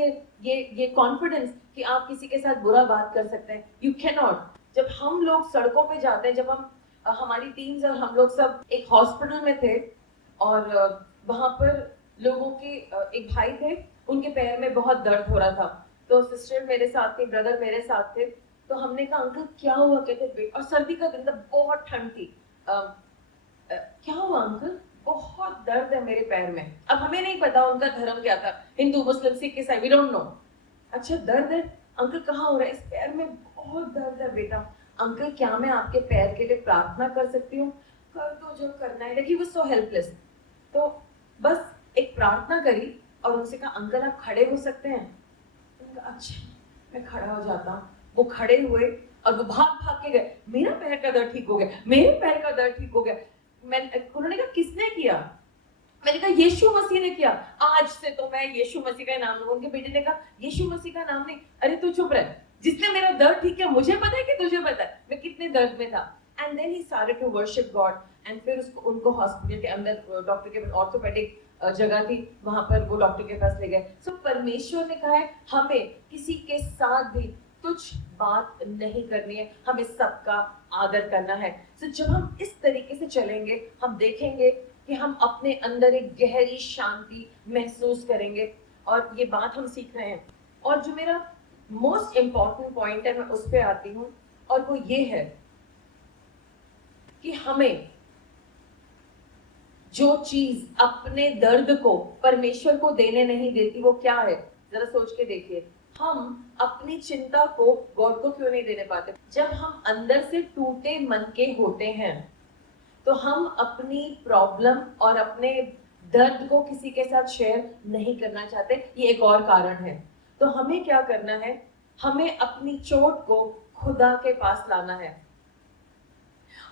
ये कॉन्फिडेंस कि आप किसी के साथ बुरा बात कर सकते हैं? You can not. जब हम लोग सड़कों पे जाते हैं, जब हम हमारी टीम्स और हम लोग सब एक हॉस्पिटल में थे और वहां पर लोगों के एक भाई थे, उनके पैर में बहुत दर्द हो रहा था, तो सिस्टर मेरे साथ थी, ब्रदर मेरे साथ थे, तो हमने कहा अंकल क्या हुआ? कहते वेट, और सर्दी का दिन था, बहुत ठंड थी। क्या हुआ अंकल? बहुत दर्द है मेरे पैर में। अब हमें नहीं पता उनका धर्म क्या था, हिंदू मुस्लिम सिख ईसाई, वी डोंट नो। अच्छा दर्द है अंकल, कहाँ हो रहा है? इस पैर में बहुत दर्द है बेटा। अंकल क्या मैं आपके पैर के लिए प्रार्थना कर सकती हूँ? कर दो जो करना है। देखिए वो सो हेल्पलेस। तो बस एक प्रार्थना करी और उनसे कहा अंकल आप खड़े हो सकते हैं? अच्छा मैं खड़ा हो जाता हूँ। वो खड़े हुए और वो भाग भाग के गए, मेरा पैर का दर्द ठीक हो गया, मेरे पैर का दर्द ठीक हो गया। उन्होंने कहा किसने किया? मैंने कहा यीशु मसीह ने किया। आज से तो मैं यीशु मसीह का नाम लूंगा। उनके बेटे ने कहा यीशु मसीह का नाम नहीं। अरे तू चुप रह, जिसने मेरा दर्द ठीक किया मुझे पता है कि तुझे पता है मैं कितने दर्द में था। And then he started to worship God. And फिर उसको उनको हॉस्पिटल के अंदर डॉक्टर के ऑर्थोपेडिक जगह थी, वहां पर वो डॉक्टर के पास ले गए। सो परमेश्वर ने कहा है हमें किसी के साथ भी तुच्छ बात नहीं करनी है, हमें सबका आदर करना है। सो जब हम इस तरीके से चलेंगे, हम देखेंगे कि हम अपने अंदर एक गहरी शांति महसूस करेंगे, और ये बात हम सीख रहे हैं। और जो मेरा मोस्ट इंपॉर्टेंट पॉइंट है, मैं उस पर आती हूँ, और वो ये है कि हमें जो चीज अपने दर्द को परमेश्वर को देने नहीं देती, वो क्या है? जरा सोच के देखिए। हम अपनी चिंता को गॉड को क्यों नहीं देने पाते? जब हम अंदर से टूटे मन के होते हैं, तो हम अपनी प्रॉब्लम और अपने दर्द को किसी के साथ शेयर नहीं करना चाहते। ये एक और कारण है। तो हमें क्या करना है? हमें अपनी चोट को खुदा के पास लाना है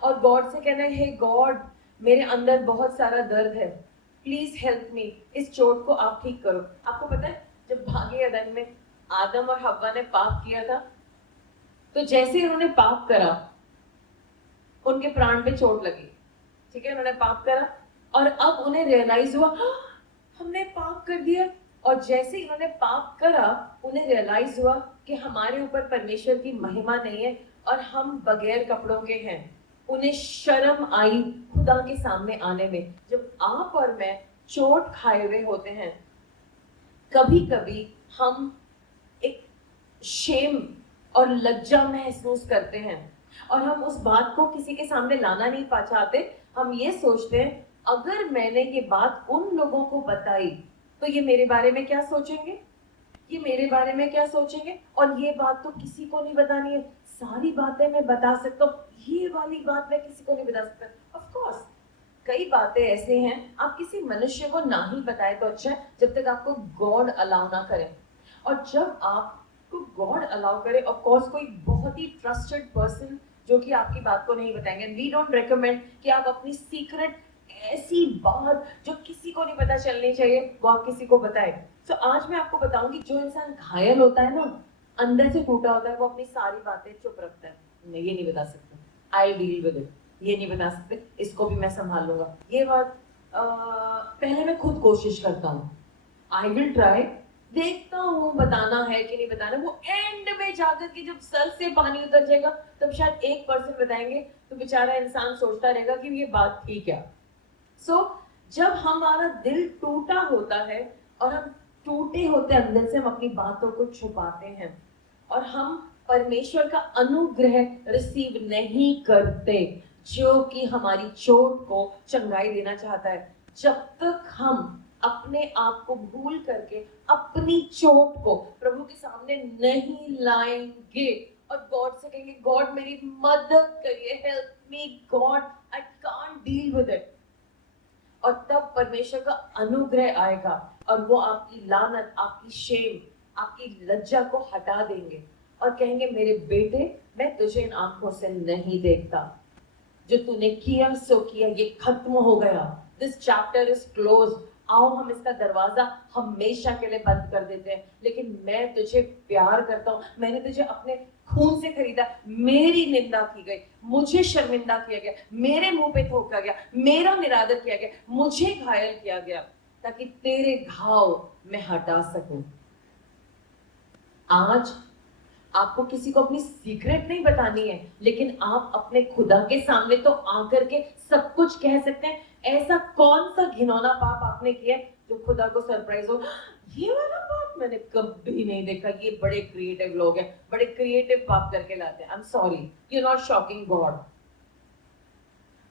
और गॉड से कहना है हे गॉड, मेरे अंदर बहुत सारा दर्द है, प्लीज हेल्प मी, इस चोट को आप ठीक करो। आपको पता है जब भागे अदन में आदम और हव्वा ने पाप किया था, तो जैसे ही उन्होंने पाप करा उनके प्राण पे चोट लगी। ठीक है, उन्होंने पाप करा और अब उन्हें रियलाइज हुआ हमने पाप कर दिया। और जैसे ही उन्होंने पाप करा, उन्हें रियलाइज हुआ कि हमारे ऊपर परमेश्वर की महिमा नहीं है और हम बगैर कपड़ों के हैं। उन्हें शर्म आई खुदा के सामने आने में। जब आप और मैं चोट खाए हुए होते हैं, कभी कभी हम एक शेम और लज्जा महसूस करते हैं और हम उस बात को किसी के सामने लाना नहीं चाहते। हम ये सोचते हैं अगर मैंने ये बात उन लोगों को बताई तो ये मेरे बारे में क्या सोचेंगे, ये मेरे बारे में क्या सोचेंगे। और ये बात तो किसी को नहीं बतानी है, सारी बातें मैं बता सकता हूँ, ये वाली बात मैं किसी को नहीं बता सकता। ऑफ कोर्स कई बातें ऐसे हैं आप किसी मनुष्य को ना ही बताए तो अच्छा है, जब तक आपको गॉड अलाउ ना करे। और जब आपको गॉड अलाउ करे, ऑफ कोर्स कोई बहुत ही ट्रस्टेड पर्सन जो कि आपकी बात को नहीं बताएंगे। वी डोंट रेकमेंड कि आप अपनी सीक्रेट ऐसी बात जो किसी को नहीं पता चलनी चाहिए वो आप किसी को बताएं। तो आज मैं आपको बताऊंगी, जो इंसान घायल होता है ना, अंदर से टूटा होता है, वो अपनी सारी बातें चुप रखता है। मैं ये नहीं बता सकता, आई डील विद इट, ये नहीं बता सकते, इसको भी मैं संभाल लूंगा। ये बात पहले मैं खुद कोशिश करता हूँ, आई विल ट्राई, देखता हूँ बताना है कि नहीं बताना। वो एंड में जाकर के जब सर से पानी उतर जाएगा तब शायद 1% बताएंगे, तो बेचारा इंसान सोचता रहेगा कि ये बात ठीक है। सो जब हमारा दिल टूटा होता है और हम टूटे होते अंदर से, हम अपनी बातों को छुपाते हैं और हम परमेश्वर का अनुग्रह रिसीव नहीं करते जो कि हमारी चोट को चंगाई देना चाहता है। जब तक हम अपने आप को भूल करके अपनी चोट को प्रभु के सामने नहीं लाएंगे और गॉड से कहेंगे गॉड मेरी मदद करिए, help me God, I can't deal with it, और तब परमेश्वर का अनुग्रह आएगा और वो आपकी लानत, आपकी शेम, आपकी लज्जा को हटा देंगे और कहेंगे मेरे बेटे, मैं तुझे इन आंखों से नहीं देखता, जो तूने किया सो किया, ये खत्म हो गया, दिस चैप्टर इज क्लोज, आओ हम इसका दरवाजा हमेशा के लिए बंद कर देते हैं। लेकिन मैं तुझे प्यार करता हूँ, मैंने तुझे अपने खून से खरीदा, मेरी निंदा की गई, मुझे शर्मिंदा किया गया, मेरे मुंह पे थूका गया, मेरा निरादर किया गया, मुझे घायल किया गया, ताकि तेरे घाव मैं हटा सकूं। आज आपको किसी को अपनी सीक्रेट नहीं बतानी है, लेकिन आप अपने खुदा के सामने तो आकर के सब कुछ कह सकते हैं। ऐसा कौन सा घिनौना पाप आपने किया जो खुदा को सरप्राइज हो, ये वाला पाप मैंने कभी नहीं देखा। ये बड़े क्रिएटिव लोग हैं, बड़े क्रिएटिव पाप करके लाते हैं। I am sorry, you not shocking God.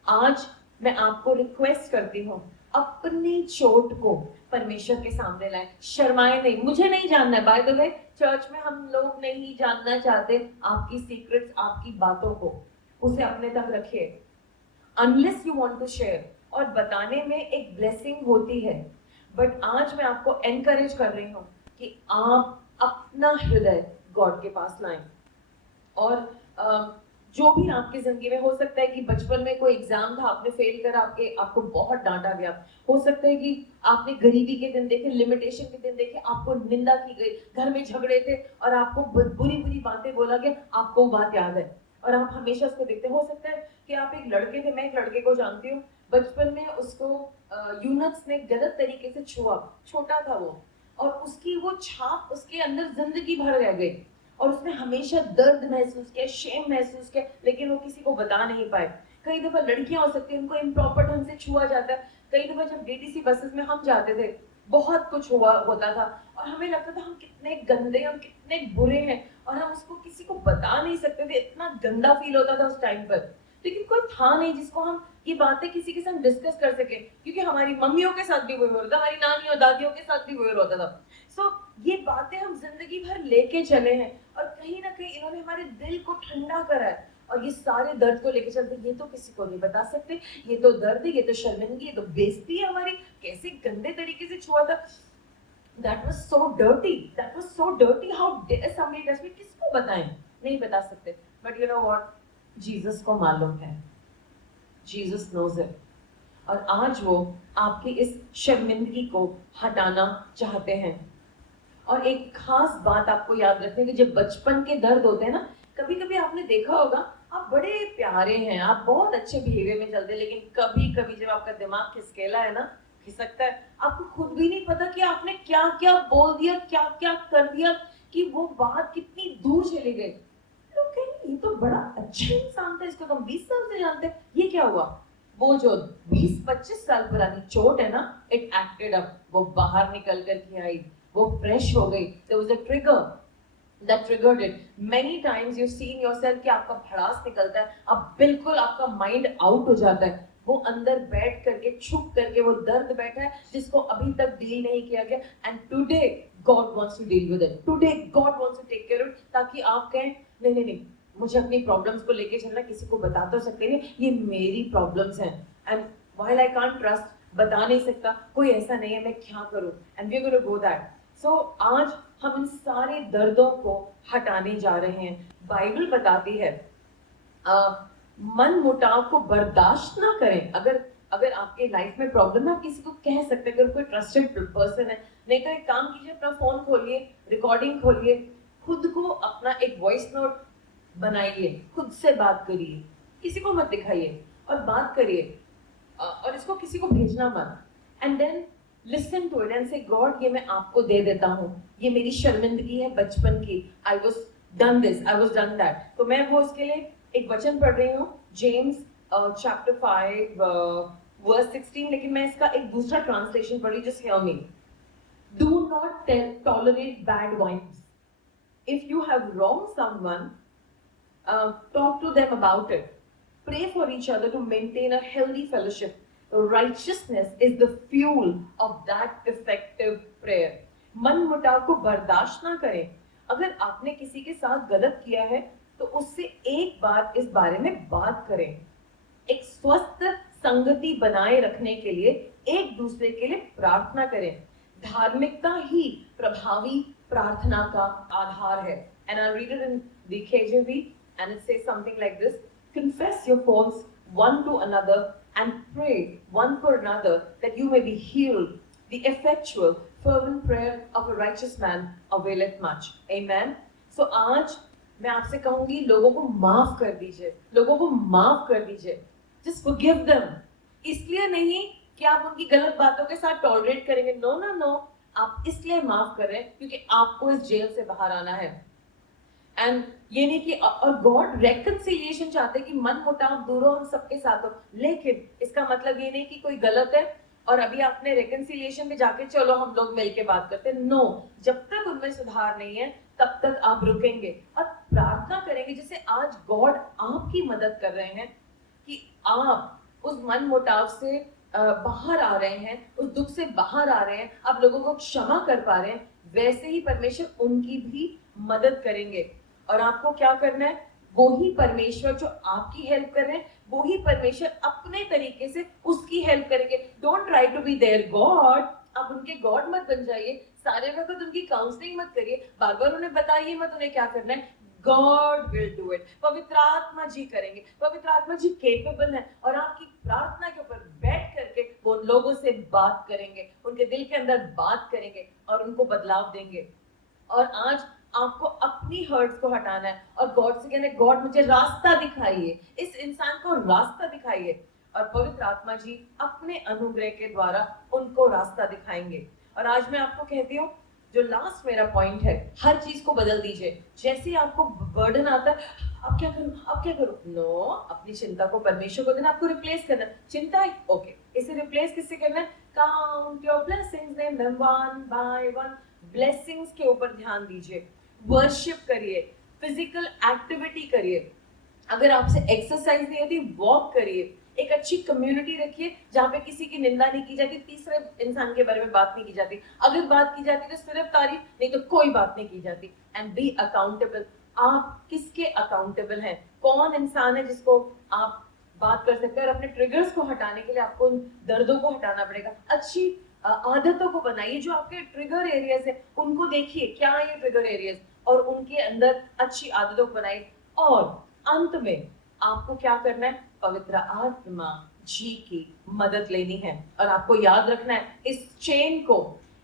आज मैं आपको रिक्वेस्ट करती हूँ, अपनी चोट को परमेश्वर के सामने लाए, शर्माए नहीं। मुझे नहीं जानना है, बाय द वे चर्च में हम लोग नहीं जानना चाहते आपकी सीक्रेट्स, आपकी बातों को, उसे अपने तक रखिए unless you want to share. और बताने में एक ब्लेसिंग होती है, बट आज मैं आपको एनकरेज कर रही हूँ कि आप अपना हृदय गॉड के पास लाएं। और जो भी आपकी जिंदगी में हो सकता है कि बचपन में कोई एग्जाम था, आपने फेल करा, आपको बहुत डांटा गया। हो सकता है कि आपने गरीबी के दिन देखे, लिमिटेशन के दिन देखे, आपको निंदा की गई, घर में झगड़े थे और आपको बुरी बुरी बातें बोला गया, आपको वो बात याद है और आप हमेशा उसको देखते। हो सकता है कि आप एक लड़के थे, मैं एक लड़के को जानती हूँ, बचपन में उसको यूनक्स ने गलत तरीके से छुआ, छोटा था वो, और उसकी वो छाप उसके अंदर जिंदगी भर रह गई और उसने हमेशा दर्द महसूस किया, शेम महसूस किया, लेकिन वो किसी को बता नहीं पाए। कई दफा लड़कियां हो सकती है, उनको इम्प्रॉपर ढंग से छुआ जाता है। कई दफा जब डीटीसी बसेस में हम जाते थे, बहुत कुछ होता था और हमें लगता था हम कितने गंदे, हम कितने बुरे हैं और हम उसको किसी को बता नहीं सकते थे। इतना गंदा फील होता था उस टाइम पर, लेकिन कोई था नहीं जिसको हम ये बातें किसी के साथ डिस्कस कर सके, क्योंकि हमारी मम्मियों के साथ भी वही हो रहा था, हमारी नानी और दादियों के साथ भी वही होता था। सो ये बातें हम जिंदगी भर लेके चले हैं और कहीं ना कहीं इन्होंने हमारे दिल को ठंडा करा है और ये सारे दर्द को लेके चलते। ये तो किसी को नहीं बता सकते, ये तो दर्द है, ये तो शर्मिंदगी, ये तो बेइज्जती है हमारी, कैसे गंदे तरीके से छुआ था। That was so dirty. That was so dirty. How dare somebody touch me? किसको बताएं? नहीं बता सकते। But you know what? Jesus को मालूम है। Jesus knows it. और आज वो आपकी इस शर्मिंदगी को हटाना चाहते हैं। और एक खास बात आपको याद रखने की, जब बचपन के दर्द होते हैं ना, कभी कभी आपने देखा होगा, आप बड़े प्यारे हैं, आप बहुत अच्छे बिहेवियर में चलते हैं, लेकिन कभी कभी जब आपका दिमाग खिसकेला है ना, खिसकता है, आपको खुद भी नहीं पता कि आपने क्या क्या बोल दिया, क्या क्या कर दिया, कि वो बात कितनी दूर चली गई। लोग कहेंगे ये तो बड़ा अच्छा इंसान था, इसको तो हम 20 साल से जानते हैं, ये क्या हुआ? वो जो 20-25 साल पुरानी चोट है ना, इट एक्टेड अप, वो बाहर निकल कर के आई, वो फ्रेश हो गई। There was a trigger that triggered it. Many times you've seen yourself कि आपका भड़ास निकलता है, अब बिल्कुल आपका माइंड आउट हो जाता है, वो अंदर बैठ करके, छुप करके वो दर्द बैठा है जिसको अभी तक डील नहीं किया गया। And today God wants to deal with it, today God wants to take care of it, ताकि आप कहें नहीं नहीं नहीं, मुझे अपनी प्रॉब्लम्स को लेके चलना, किसी को बता तो सकते नहीं, ये मेरी प्रॉब्लम्स हैं, and while I can't trust, बता नहीं सकता, कोई ऐसा नहीं है, मैं क्या करूं? And we are going to go that. So आज हम इन सारे दर्दों को हटाने जा रहे हैं। बाइबल बताती है मन मुटाव को बर्दाश्त ना करें। अगर आपके लाइफ में प्रॉब्लम है, आप किसी को कह सकते हैं, अगर कोई ट्रस्टेड पर्सन है। नहीं तो एक काम कीजिए, अपना फोन खोलिए, रिकॉर्डिंग खोलिए, खुद को अपना एक वॉइस नोट बनाइए, खुद से बात करिए, किसी को मत दिखाइए और बात करिए, और इसको किसी को भेजना मत। And then listen to it and say God, ये मैं आपको दे देता हूँ, ये मेरी शर्मिंदगी है बचपन की, I was done this, I was done that. तो मैं वो उसके लिए एक वचन पढ़ रही हूँ, जेम्स चैप्टर 5 वर्स 16, लेकिन मैं इसका एक दूसरा ट्रांसलेशन पढ़ी, just hear me. Do not tolerate bad vibes, if you have wronged someone, talk to them about it. Pray for each other to maintain a healthy fellowship. Righteousness is the fuel of that effective prayer. मन मुटाव को बर्दाश्त ना करें। अगर आपने किसी के साथ गलत किया है तो उससे एक बार इस बारे में बात करें। एक स्वस्थ संगति बनाए रखने के लिए एक दूसरे के लिए प्रार्थना करें। धार्मिकता ही प्रभावी प्रार्थना का आधार है। And I'll read it in the KJV, and it says something like this: confess your faults one to another and pray one for another that you may be healed. The effectual fervent prayer of a righteous man availeth much. Amen. So आज मैं आपसे कहूंगी लोगों को माफ कर दीजिए, लोगों को माफ कर दीजिए. Just forgive them. इसलिए नहीं कि आप उनकी गलत बातों के साथ टॉलरेट करेंगे. नो नो नो, आप इसलिए माफ कर रहे हैं क्योंकि आपको इस जेल से बाहर आना है. एंड ये नहीं कि और गॉड रेकन्सिलिएशन चाहते कि मन मुटाव दूर हो, हम सबके साथ हो. लेकिन इसका मतलब ये नहीं कि कोई गलत है और अभी आपने रेकन्सिलिएशन में जाके चलो हम लोग मिलके बात करते हैं. नो, जब तक उनमें सुधार नहीं है तब तक आप रुकेंगे और प्रार्थना करेंगे. जैसे आज गॉड आपकी मदद कर रहे हैं कि आप उस मन मुटाव से बाहर आ रहे हैं, उस दुख से बाहर आ रहे हैं, आप लोगों को क्षमा कर पा रहे हैं, वैसे ही परमेश्वर उनकी भी मदद करेंगे. और आपको क्या करना है, वो ही परमेश्वर जो आपकी हेल्प कर रहे हैं, वो ही परमेश्वर अपने तरीके से उसकी हेल्प करेंगे. Don't try to be there God. आप उनके गॉड मत बन जाइए, सारे वक्त उनकी काउंसलिंग मत करिए, बार बार उन्हें बताइए मत उन्हें क्या करना है. God will do it. पवित्र आत्मा जी करेंगे. पवित्र आत्मा जी केपेबल है और आपकी प्रार्थना के ऊपर बैठ करके वो लोगों से बात करेंगे, उनके दिल के अंदर बात करेंगे और उनको बदलाव देंगे. और आज आपको अपनी हर्ट्स को हटाना है और गॉड से कहना है, गॉड मुझे रास्ता दिखाइए, इस इंसान को रास्ता दिखाइए. और पवित्र आत्मा जी अपने अनुग्रह के द्वारा उनको रास्ता दिखाएंगे. और आज मैं आपको कहती हूँ, जो लास्ट मेरा पॉइंट है, हर चीज को बदल दीजिए. जैसे आपको बर्डन आता है, अब क्या करूं, अब क्या करूं, नो, अपनी चिंता को परमेश्वर को देना. आपको रिप्लेस करना. चिंता ओके, इसे रिप्लेस किससे करना है, count your blessings, name them one by one. Blessings के ऊपर ध्यान दीजिए, वर्शिप करिए, फिजिकल एक्टिविटी करिए. अगर आपसे एक्सरसाइज नहीं होती, वॉक करिए. एक अच्छी कम्युनिटी रखिए जहाँ पे किसी की निंदा नहीं की जाती, तीसरे इंसान के बारे में बात नहीं की जाती. अगर बात की जाती तो सिर्फ तारीफ, नहीं तो कोई बात नहीं की जाती. And be accountable. आप किसके अकाउंटेबल हैं, कौन इंसान है जिसको आप बात कर सकते हैं. और अपने ट्रिगर्स को हटाने के लिए आपको उन दर्दों को हटाना पड़ेगा. अच्छी आदतों को बनाइए. जो आपके ट्रिगर एरियाज है उनको देखिए, क्या है ये ट्रिगर एरियाज, और उनके अंदर अच्छी आदतों को बनाइए. और अंत में आपको क्या करना है, पवित्र आत्मा जी की मदद लेनी है. और आपको याद रखना है, इस चेन को,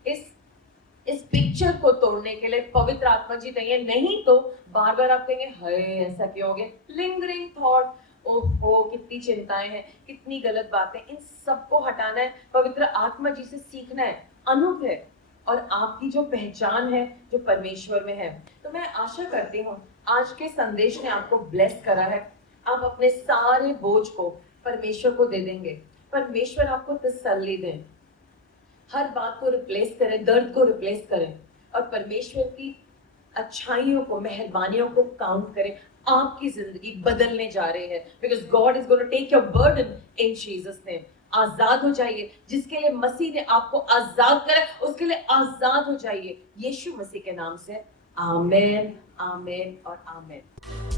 इस पिक्चर को तोड़ने के लिए पवित्र आत्मा जी चाहिए. नहीं तो बार बार आप कहेंगे, हाय ऐसा क्यों हो गया, लिंगरिंग थॉट, ओहो कितनी चिंताएं हैं, कितनी गलत बातें, इन सबको हटाना है. पवित्र आत्मा जी से सीखना है, अनूप है और आपकी जो पहचान है जो परमेश्वर में है. तो मैं आशा करती हूँ आज के संदेश ने आपको ब्लेस करा है. आप अपने सारे बोझ को परमेश्वर को दे देंगे, परमेश्वर आपको तसल्ली दें. हर बात को रिप्लेस करें, दर्द को रिप्लेस करें और परमेश्वर की अच्छाइयों को, मेहरबानियों को काउंट करें. आपकी जिंदगी बदलने जा रही है, because God is going to take your burden in Jesus name. आजाद हो जाइए. जिसके लिए मसीह ने आपको आजाद करा, उसके लिए आजाद हो जाइए यीशु मसीह के नाम से. आमेन, आमेन और आमेन.